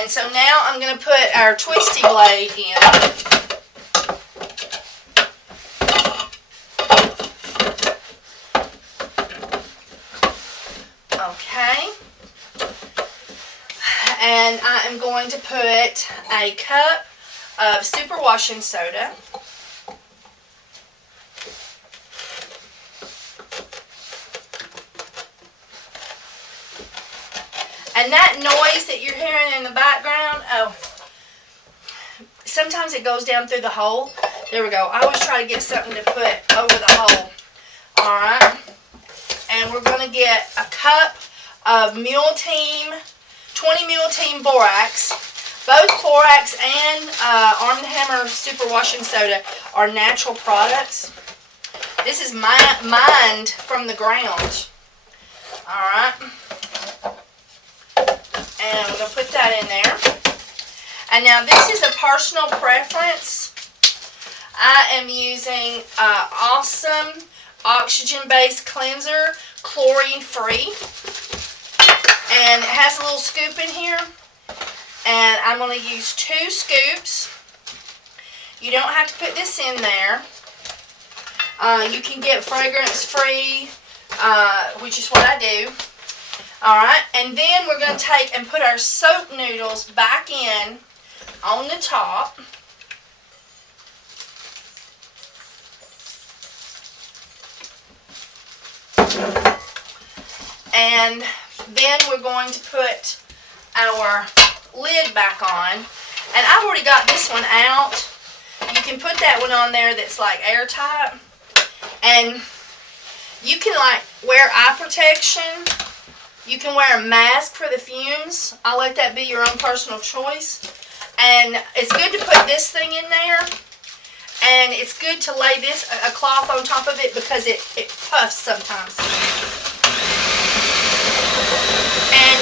and so now I'm going to put our twisty blade in. Okay, and I am going to put a cup of super washing soda. And that noise that you're hearing in the background, oh, sometimes it goes down through the hole. There we go. I always try to get something to put over the hole. Alright. And we're going to get a cup of Mule Team, 20 Mule Team Borax. Both Borax and Arm & Hammer Super Washing Soda are natural products. This is mined from the ground. Alright. And we're going to put that in there. And now this is a personal preference. I am using Awesome Oxygen-Based Cleanser, chlorine-free. And it has a little scoop in here. And I'm going to use 2 scoops. You don't have to put this in there. You can get fragrance-free, which is what I do. Alright, and then we're going to take and put our soap noodles back in on the top. And then we're going to put our lid back on. And I've already got this one out. You can put that one on there that's like airtight. And you can like wear eye protection. You can wear a mask for the fumes. I'll let that be your own personal choice. And it's good to put this thing in there. And it's good to lay this, a cloth on top of it, because it puffs sometimes. And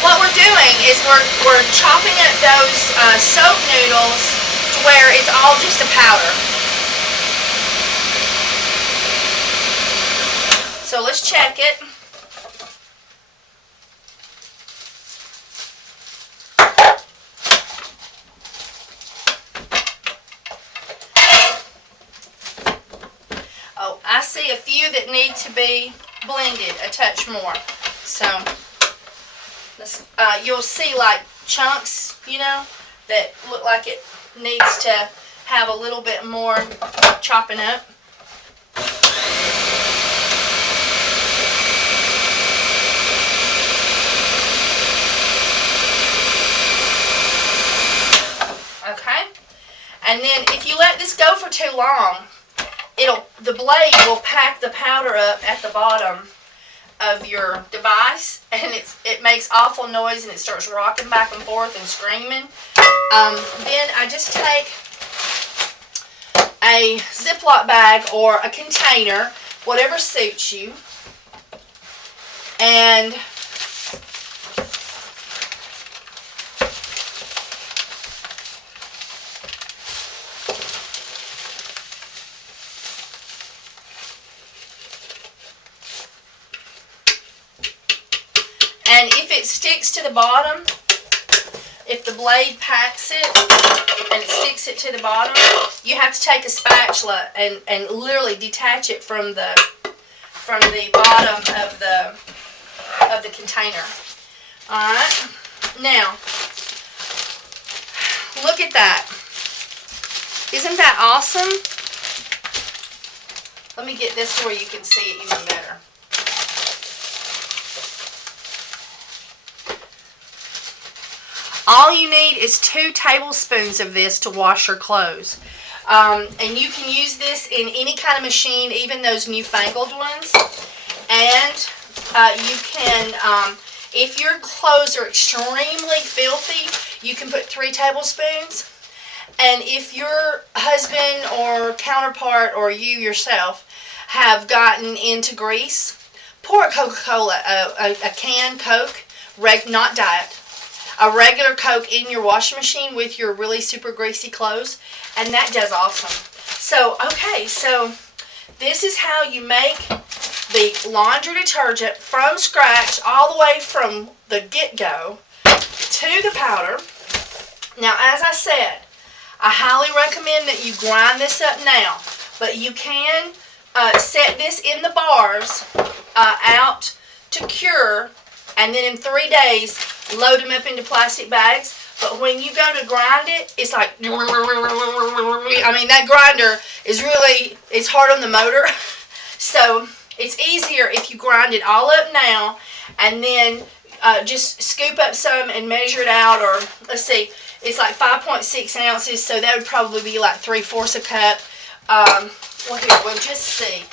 what we're doing is we're chopping up those soap noodles to where it's all just a powder. So let's check it. Oh, I see a few that need to be blended a touch more. So you'll see like chunks, you know, that look like it needs to have a little bit more chopping up. Okay, and then if you let this go for too long, the blade will pack the powder up at the bottom of your device, and it makes awful noise, and it starts rocking back and forth and screaming. Then I just take a Ziploc bag or a container, whatever suits you, and if it sticks to the bottom, if the blade packs it and it sticks it to the bottom, you have to take a spatula and literally detach it from the bottom of the container. Alright, now look at that. Isn't that awesome? Let me get this where you can see it even better. All you need is 2 tablespoons of this to wash your clothes. And you can use this in any kind of machine, even those newfangled ones. And you can, if your clothes are extremely filthy, you can put 3 tablespoons. And if your husband or counterpart or you yourself have gotten into grease, pour a Coca-Cola, a canned Coke, not diet, a regular Coke in your washing machine with your really super greasy clothes, and that does awesome. So, okay, so this is how you make the laundry detergent from scratch, all the way from the get-go to the powder. Now, as I said, I highly recommend that you grind this up now, but you can set this in the bars out to cure, and then in 3 days load them up into plastic bags. But when you go to grind it, it's like, I mean, that grinder is really, it's hard on the motor. So it's easier if you grind it all up now and then just scoop up some and measure it out. Or let's see, it's like 5.6 ounces, so that would probably be like 3/4 a cup. Well, here, we'll just see.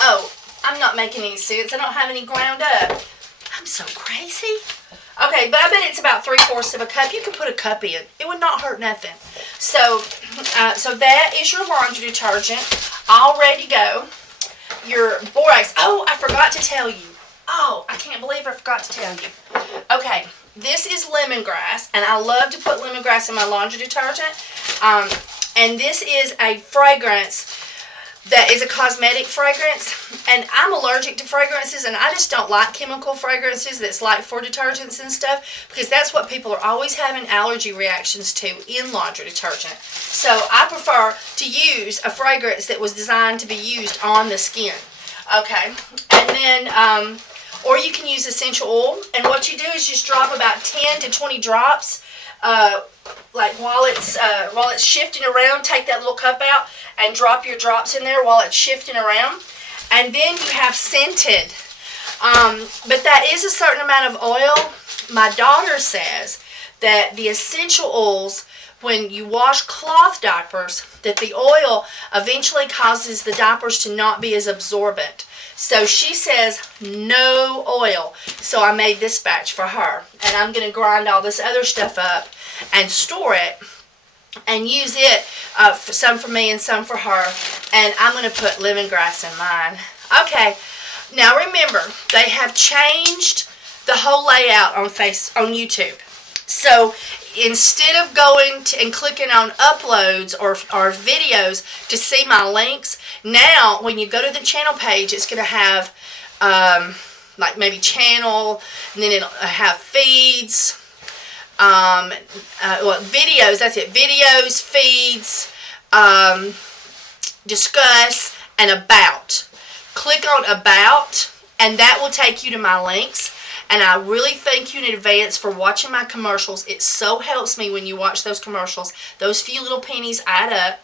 Oh, I'm not making any sense. I don't have any ground up. I'm so crazy. Okay, but I bet it's about 3/4 of a cup. You could put a cup in. It would not hurt nothing. So, so that is your laundry detergent, all ready to go. Your borax. Oh, I forgot to tell you. Oh, I can't believe I forgot to tell you. Okay, this is lemongrass, and I love to put lemongrass in my laundry detergent. And this is a fragrance that is a cosmetic fragrance, and I'm allergic to fragrances, and I just don't like chemical fragrances that's like for detergents and stuff, because that's what people are always having allergy reactions to in laundry detergent. So I prefer to use a fragrance that was designed to be used on the skin. Okay, and then, or you can use essential oil, and what you do is just drop about 10 to 20 drops, like while it's shifting around, take that little cup out and drop your drops in there while it's shifting around. And then you have scented. But that is a certain amount of oil. My daughter says that the essential oils, when you wash cloth diapers, that the oil eventually causes the diapers to not be as absorbent. So she says no oil. So I made this batch for her. And I'm going to grind all this other stuff up and store it and use it, some for me and some for her. And I'm going to put lemongrass in mine. Okay, now remember, they have changed the whole layout on YouTube. So instead of going to and clicking on uploads or videos to see my links, now when you go to the channel page, it's going to have like maybe channel, and then it'll have feeds. Well, videos, that's it. Videos, feeds, discuss, and about. Click on about, and that will take you to my links. And I really thank you in advance for watching my commercials. It so helps me when you watch those commercials. Those few little pennies add up.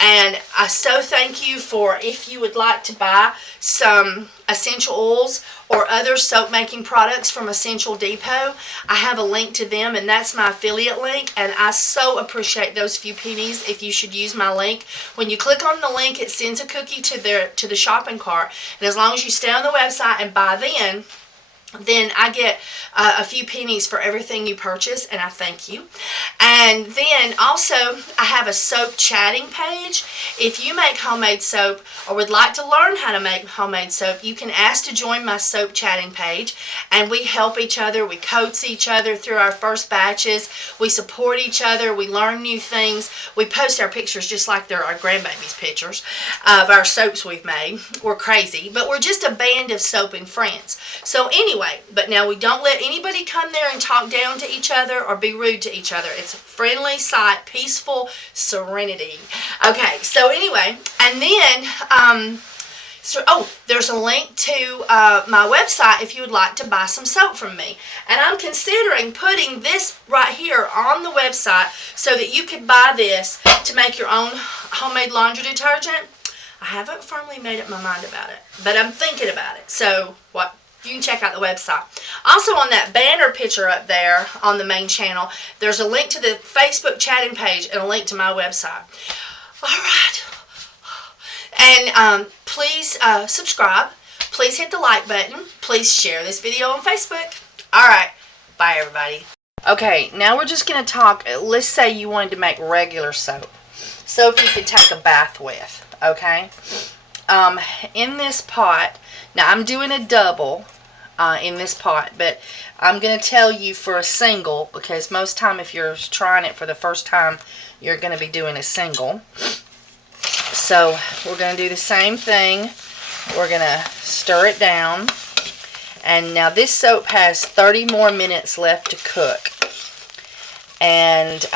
And I so thank you for, if you would like to buy some essential oils or other soap making products from Essential Depot, I have a link to them, and that's my affiliate link, and I so appreciate those few pennies if you should use my link. When you click on the link, it sends a cookie to the shopping cart, and as long as you stay on the website and buy then I get a few pennies for everything you purchase, and I thank you. And then also, I have a soap chatting page. If you make homemade soap or would like to learn how to make homemade soap, you can ask to join my soap chatting page, and we help each other. We coach each other through our first batches. We support each other. We learn new things. We post our pictures just like they're our grandbabies' pictures of our soaps we've made. We're crazy, but we're just a band of soaping friends. So anyway, but now we don't let anybody come there and talk down to each other or be rude to each other. It's a friendly site, peaceful serenity. Okay, so anyway, and then, there's a link to my website if you would like to buy some soap from me. And I'm considering putting this right here on the website so that you could buy this to make your own homemade laundry detergent. I haven't firmly made up my mind about it, but I'm thinking about it. So you can check out the website. Also, on that banner picture up there on the main channel, there's a link to the Facebook chatting page and a link to my website. All right. And please subscribe. Please hit the like button. Please share this video on Facebook. All right. Bye, everybody. Okay, now we're just going to talk. Let's say you wanted to make regular soap. Soap you could take a bath with. Okay? In this pot, now I'm doing a double in this pot, but I'm going to tell you for a single, because most time if you're trying it for the first time, you're going to be doing a single. So we're going to do the same thing. We're going to stir it down, and now this soap has 30 more minutes left to cook. And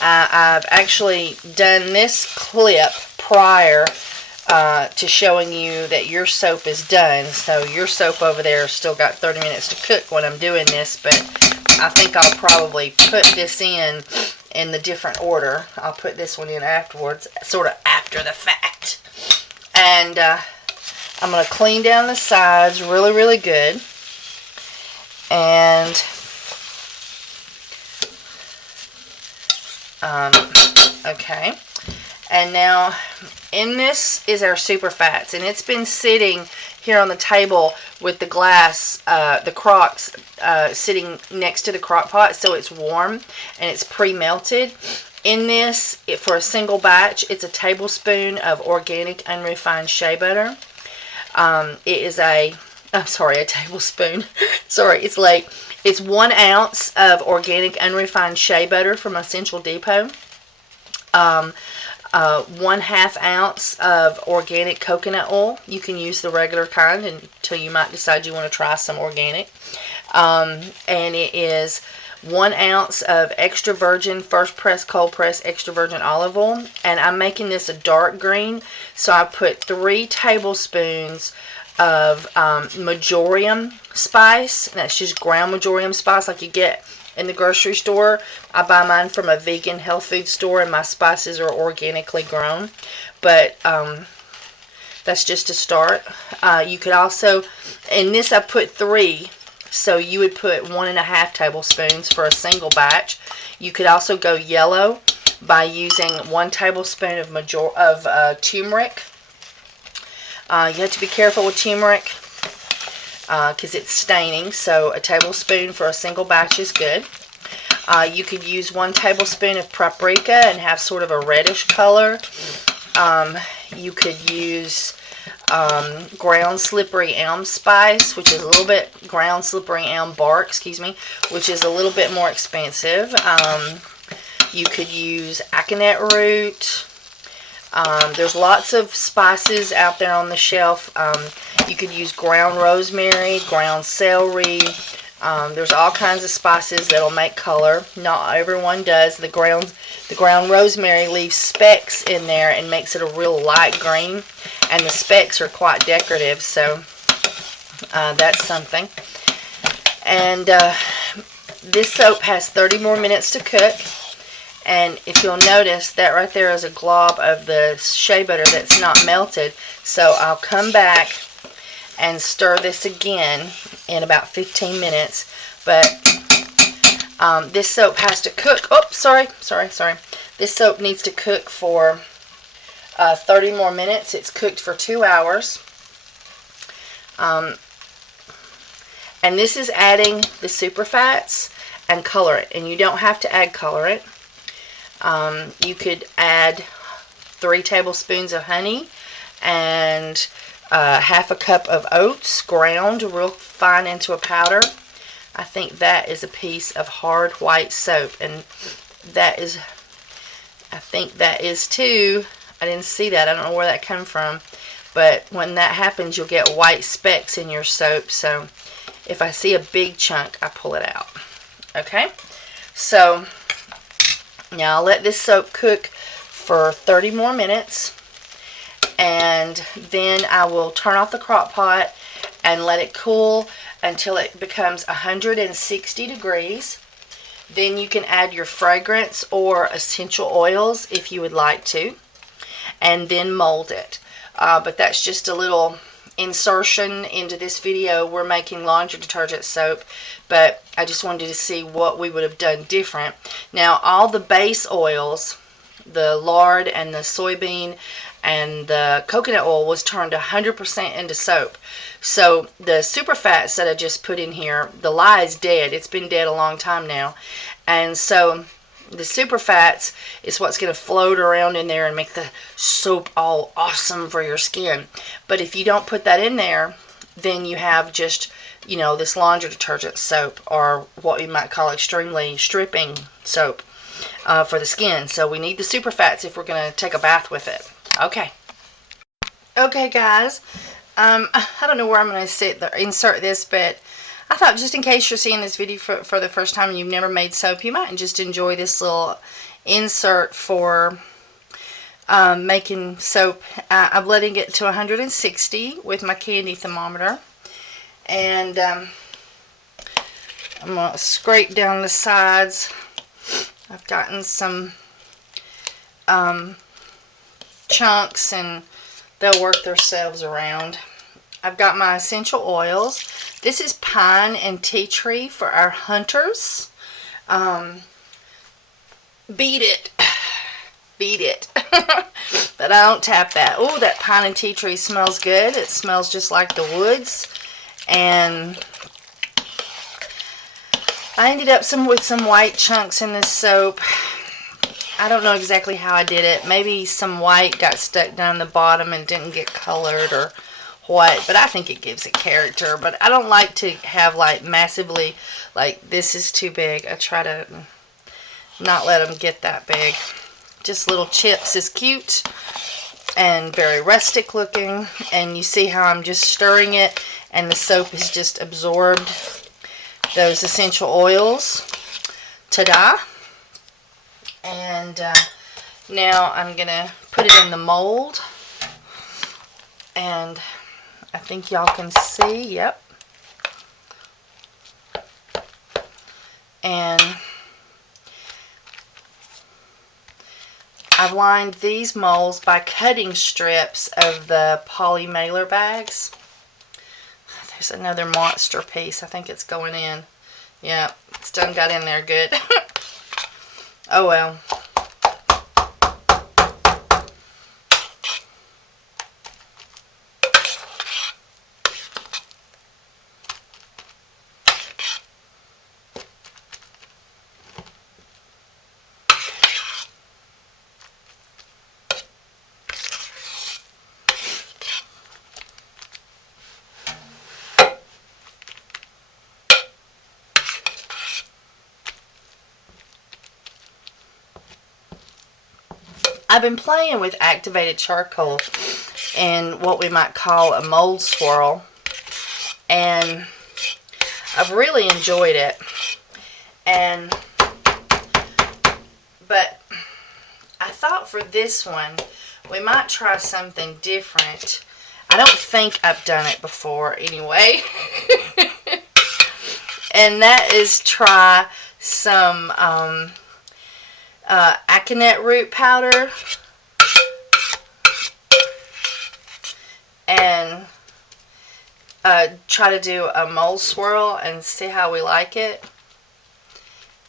I've actually done this clip prior to showing you that your soap is done. So your soap over there still got 30 minutes to cook when I'm doing this, but I think I'll probably put this in the different order. I'll put this one in afterwards, sort of after the fact. And I'm going to clean down the sides really, really good. And okay. And now in this is our super fats, and it's been sitting here on the table with the glass, the crocks sitting next to the crock pot, so it's warm and it's pre-melted. In this, for a single batch, it's a tablespoon of organic unrefined shea butter. It is a tablespoon. Sorry, it's late. It's 1 ounce of organic unrefined shea butter from Essential Depot. 1/2 ounce of organic coconut oil. You can use the regular kind until you might decide you want to try some organic. And it is 1 ounce of extra virgin, first press, cold press, extra virgin olive oil. And I'm making this a dark green, so I put 3 tablespoons of marjoram spice. That's just ground marjoram spice like you get in the grocery store. I buy mine from a vegan health food store, and my spices are organically grown. But that's just a start. You could also, in this I put 3, so you would put 1.5 tablespoons for a single batch. You could also go yellow by using 1 tablespoon of turmeric. You have to be careful with turmeric because it's staining, so a tablespoon for a single batch is good. You could use 1 tablespoon of paprika and have sort of a reddish color. You could use ground slippery elm spice, which is a little bit, ground slippery elm bark, excuse me, which is a little bit more expensive. You could use aconite root. There's lots of spices out there on the shelf. You could use ground rosemary, ground celery. There's all kinds of spices that'll make color. Not everyone does. The ground rosemary leaves specks in there and makes it a real light green, and the specks are quite decorative, so that's something. And this soap has 30 more minutes to cook. And if you'll notice, that right there is a glob of the shea butter that's not melted. So I'll come back and stir this again in about 15 minutes. But this soap has to cook. Oh, sorry. This soap needs to cook for 30 more minutes. It's cooked for 2 hours. And this is adding the super fats and colorant. And you don't have to add colorant. You could add 3 tablespoons of honey and 1/2 cup of oats ground real fine into a powder. I think that is a piece of hard white soap, and that is, I think that is too. I didn't see that. I don't know where that came from, but when that happens, you'll get white specks in your soap. So if I see a big chunk, I pull it out. Okay, so now I'll let this soap cook for 30 more minutes, and then I will turn off the crock pot and let it cool until it becomes 160 degrees. Then you can add your fragrance or essential oils if you would like to, and then mold it. But that's just a little insertion into this video. We're making laundry detergent soap, but I just wanted to see what we would have done different. Now, all the base oils, the lard and the soybean and the coconut oil, was turned 100% into soap. So the super fats that I just put in here, the lye is dead. It's been dead a long time now. And so the super fats is what's going to float around in there and make the soap all awesome for your skin. But if you don't put that in there, then you have just, you know, this laundry detergent soap, or what you might call extremely stripping soap for the skin. So we need the super fats if we're going to take a bath with it. Okay guys, I don't know where I'm going to insert this, but I thought just in case you're seeing this video for the first time and you've never made soap, you might just enjoy this little insert for making soap. I'm letting it to 160 with my candy thermometer. And I'm going to scrape down the sides. I've gotten some chunks and they'll work themselves around. I've got my essential oils. This is pine and tea tree for our hunters. Beat it. Beat it. But I don't tap that. Oh, that pine and tea tree smells good. It smells just like the woods. And I ended up with some white chunks in this soap. I don't know exactly how I did it. Maybe some white got stuck down the bottom and didn't get colored or what. But I think it gives it character. But I don't like to have like massively, like this is too big. I try to not let them get that big. Just little chips is cute and very rustic looking. And you see how I'm just stirring it and the soap has just absorbed those essential oils. Ta-da! And now I'm going to put it in the mold. And I think y'all can see, yep. And I've lined these molds by cutting strips of the poly mailer bags. There's another monster piece. I think it's going in. Yeah, it's done got in there good. Oh well. I've been playing with activated charcoal and what we might call a mold swirl, and I've really enjoyed it. But I thought for this one we might try something different. I don't think I've done it before anyway. And that is try some aconite root powder and try to do a mold swirl and see how we like it.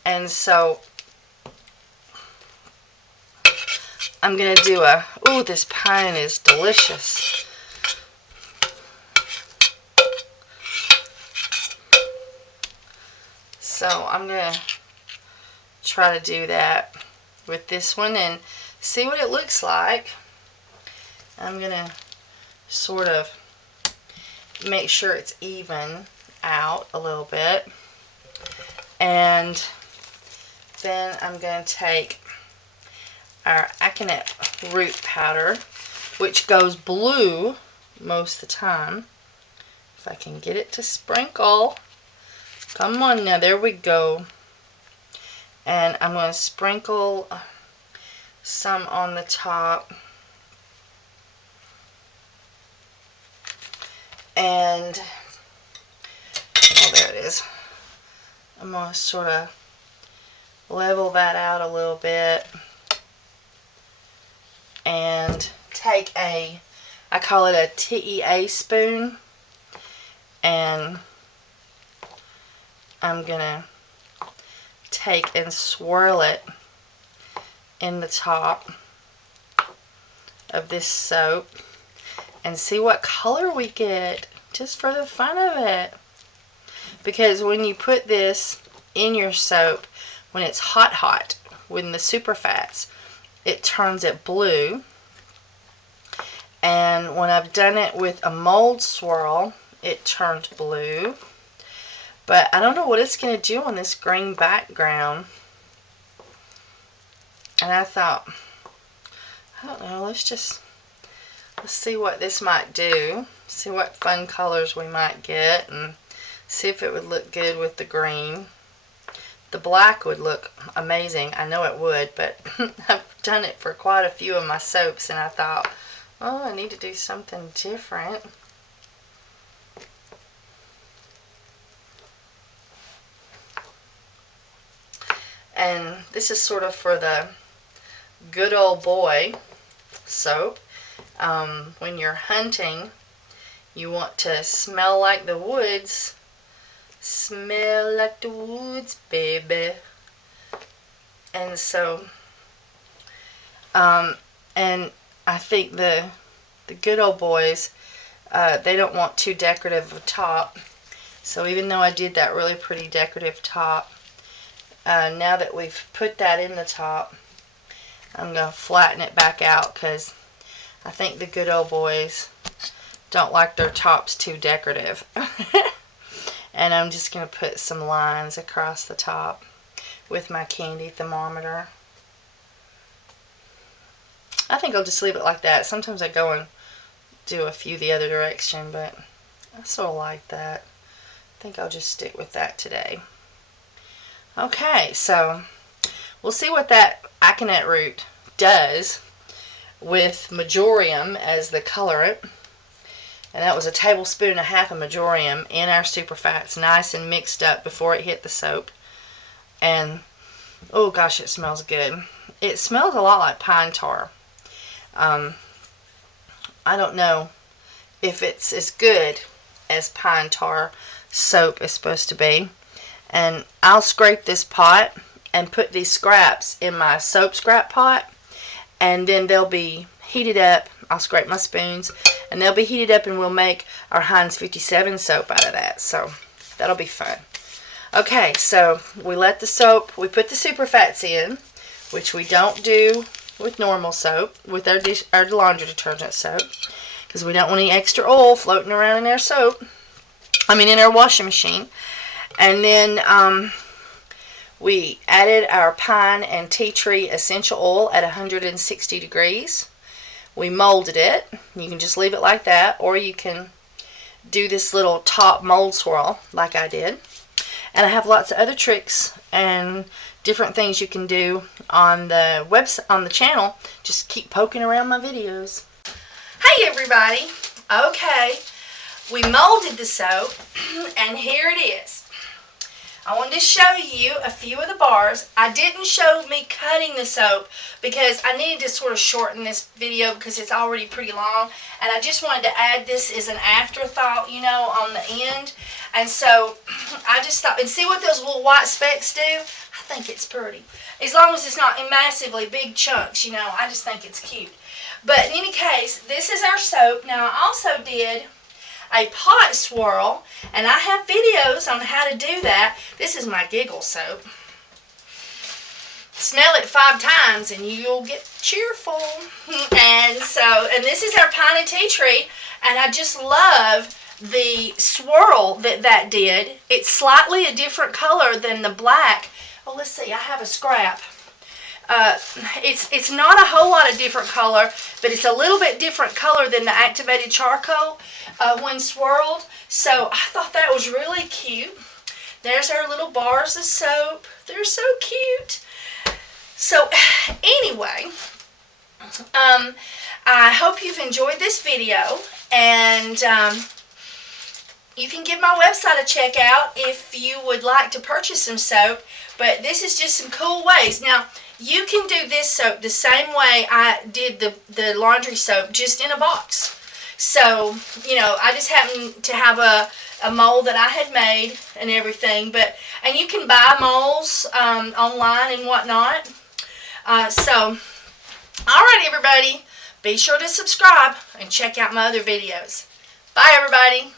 And so I'm going to do ooh, this pine is delicious. So I'm going to try to do that with this one and see what it looks like. I'm going to sort of make sure it's even out a little bit. And then I'm going to take our aconite root powder, which goes blue most of the time. If I can get it to sprinkle. Come on now, there we go. And I'm going to sprinkle some on the top. And, oh, there it is. I'm going to sort of level that out a little bit. And take I call it a TEA spoon. And I'm going to take and swirl it in the top of this soap and see what color we get, just for the fun of it. Because when you put this in your soap, when it's hot, when the super fats, it turns it blue. And when I've done it with a mold swirl, it turns blue. But I don't know what it's going to do on this green background. And I thought, I don't know, let's see what this might do. See what fun colors we might get and see if it would look good with the green. the black would look amazing. I know it would, but I've done it for quite a few of my soaps, and I thought, oh, I need to do something different. And this is sort of for the good old boy soap. When you're hunting, you want to smell like the woods. Smell like the woods, baby. And so, and I think the good old boys, they don't want too decorative of a top. So even though I did that really pretty decorative top, now that we've put that in the top, I'm going to flatten it back out because I think the good old boys don't like their tops too decorative. And I'm just going to put some lines across the top with my candy thermometer. I think I'll just leave it like that. Sometimes I go and do a few the other direction, but I sort of like that. I think I'll just stick with that today. Okay, so we'll see what that aconite root does with majorium as the colorant. And that was 1.5 tablespoons of majorium in our superfats, nice and mixed up before it hit the soap. And oh gosh, it smells good. It smells a lot like pine tar. I don't know if it's as good as pine tar soap is supposed to be. And I'll scrape this pot and put these scraps in my soap scrap pot, and then they'll be heated up. I'll scrape my spoons, and they'll be heated up, and we'll make our Heinz 57 soap out of that. So that'll be fun. Okay, so we let the soap, we put the superfats in, which we don't do with normal soap, with our laundry detergent soap, because we don't want any extra oil floating around in our soap. In our washing machine. And then we added our pine and tea tree essential oil at 160 degrees. We molded it. You can just leave it like that, or you can do this little top mold swirl like I did. And I have lots of other tricks and different things you can do on the website, on the channel. Just keep poking around my videos. Hey everybody. Okay, we molded the soap, and here it is. I wanted to show you a few of the bars. I didn't show me cutting the soap because I needed to sort of shorten this video because it's already pretty long, and I just wanted to add this as an afterthought, on the end. And so I just thought, and see what those little white specks do? I think it's pretty. As long as it's not in massively big chunks, I just think it's cute. But in any case, this is our soap. Now I also did a pot swirl, and I have videos on how to do that. This is my giggle soap. Smell it 5 times and you'll get cheerful. And this is our pine and tea tree, and I just love the swirl that did. It's slightly a different color than the black. Oh, let's see, I have a scrap. It's not a whole lot of different color, but it's a little bit different color than the activated charcoal when swirled. So I thought that was really cute. There's our little bars of soap. They're so cute. So anyway, I hope you've enjoyed this video, and you can give my website a check out if you would like to purchase some soap. But this is just some cool ways. Now, you can do this soap the same way I did the laundry soap, just in a box. So, I just happened to have a mold that I had made and everything. And you can buy molds online and whatnot. So, alright everybody, be sure to subscribe and check out my other videos. Bye everybody.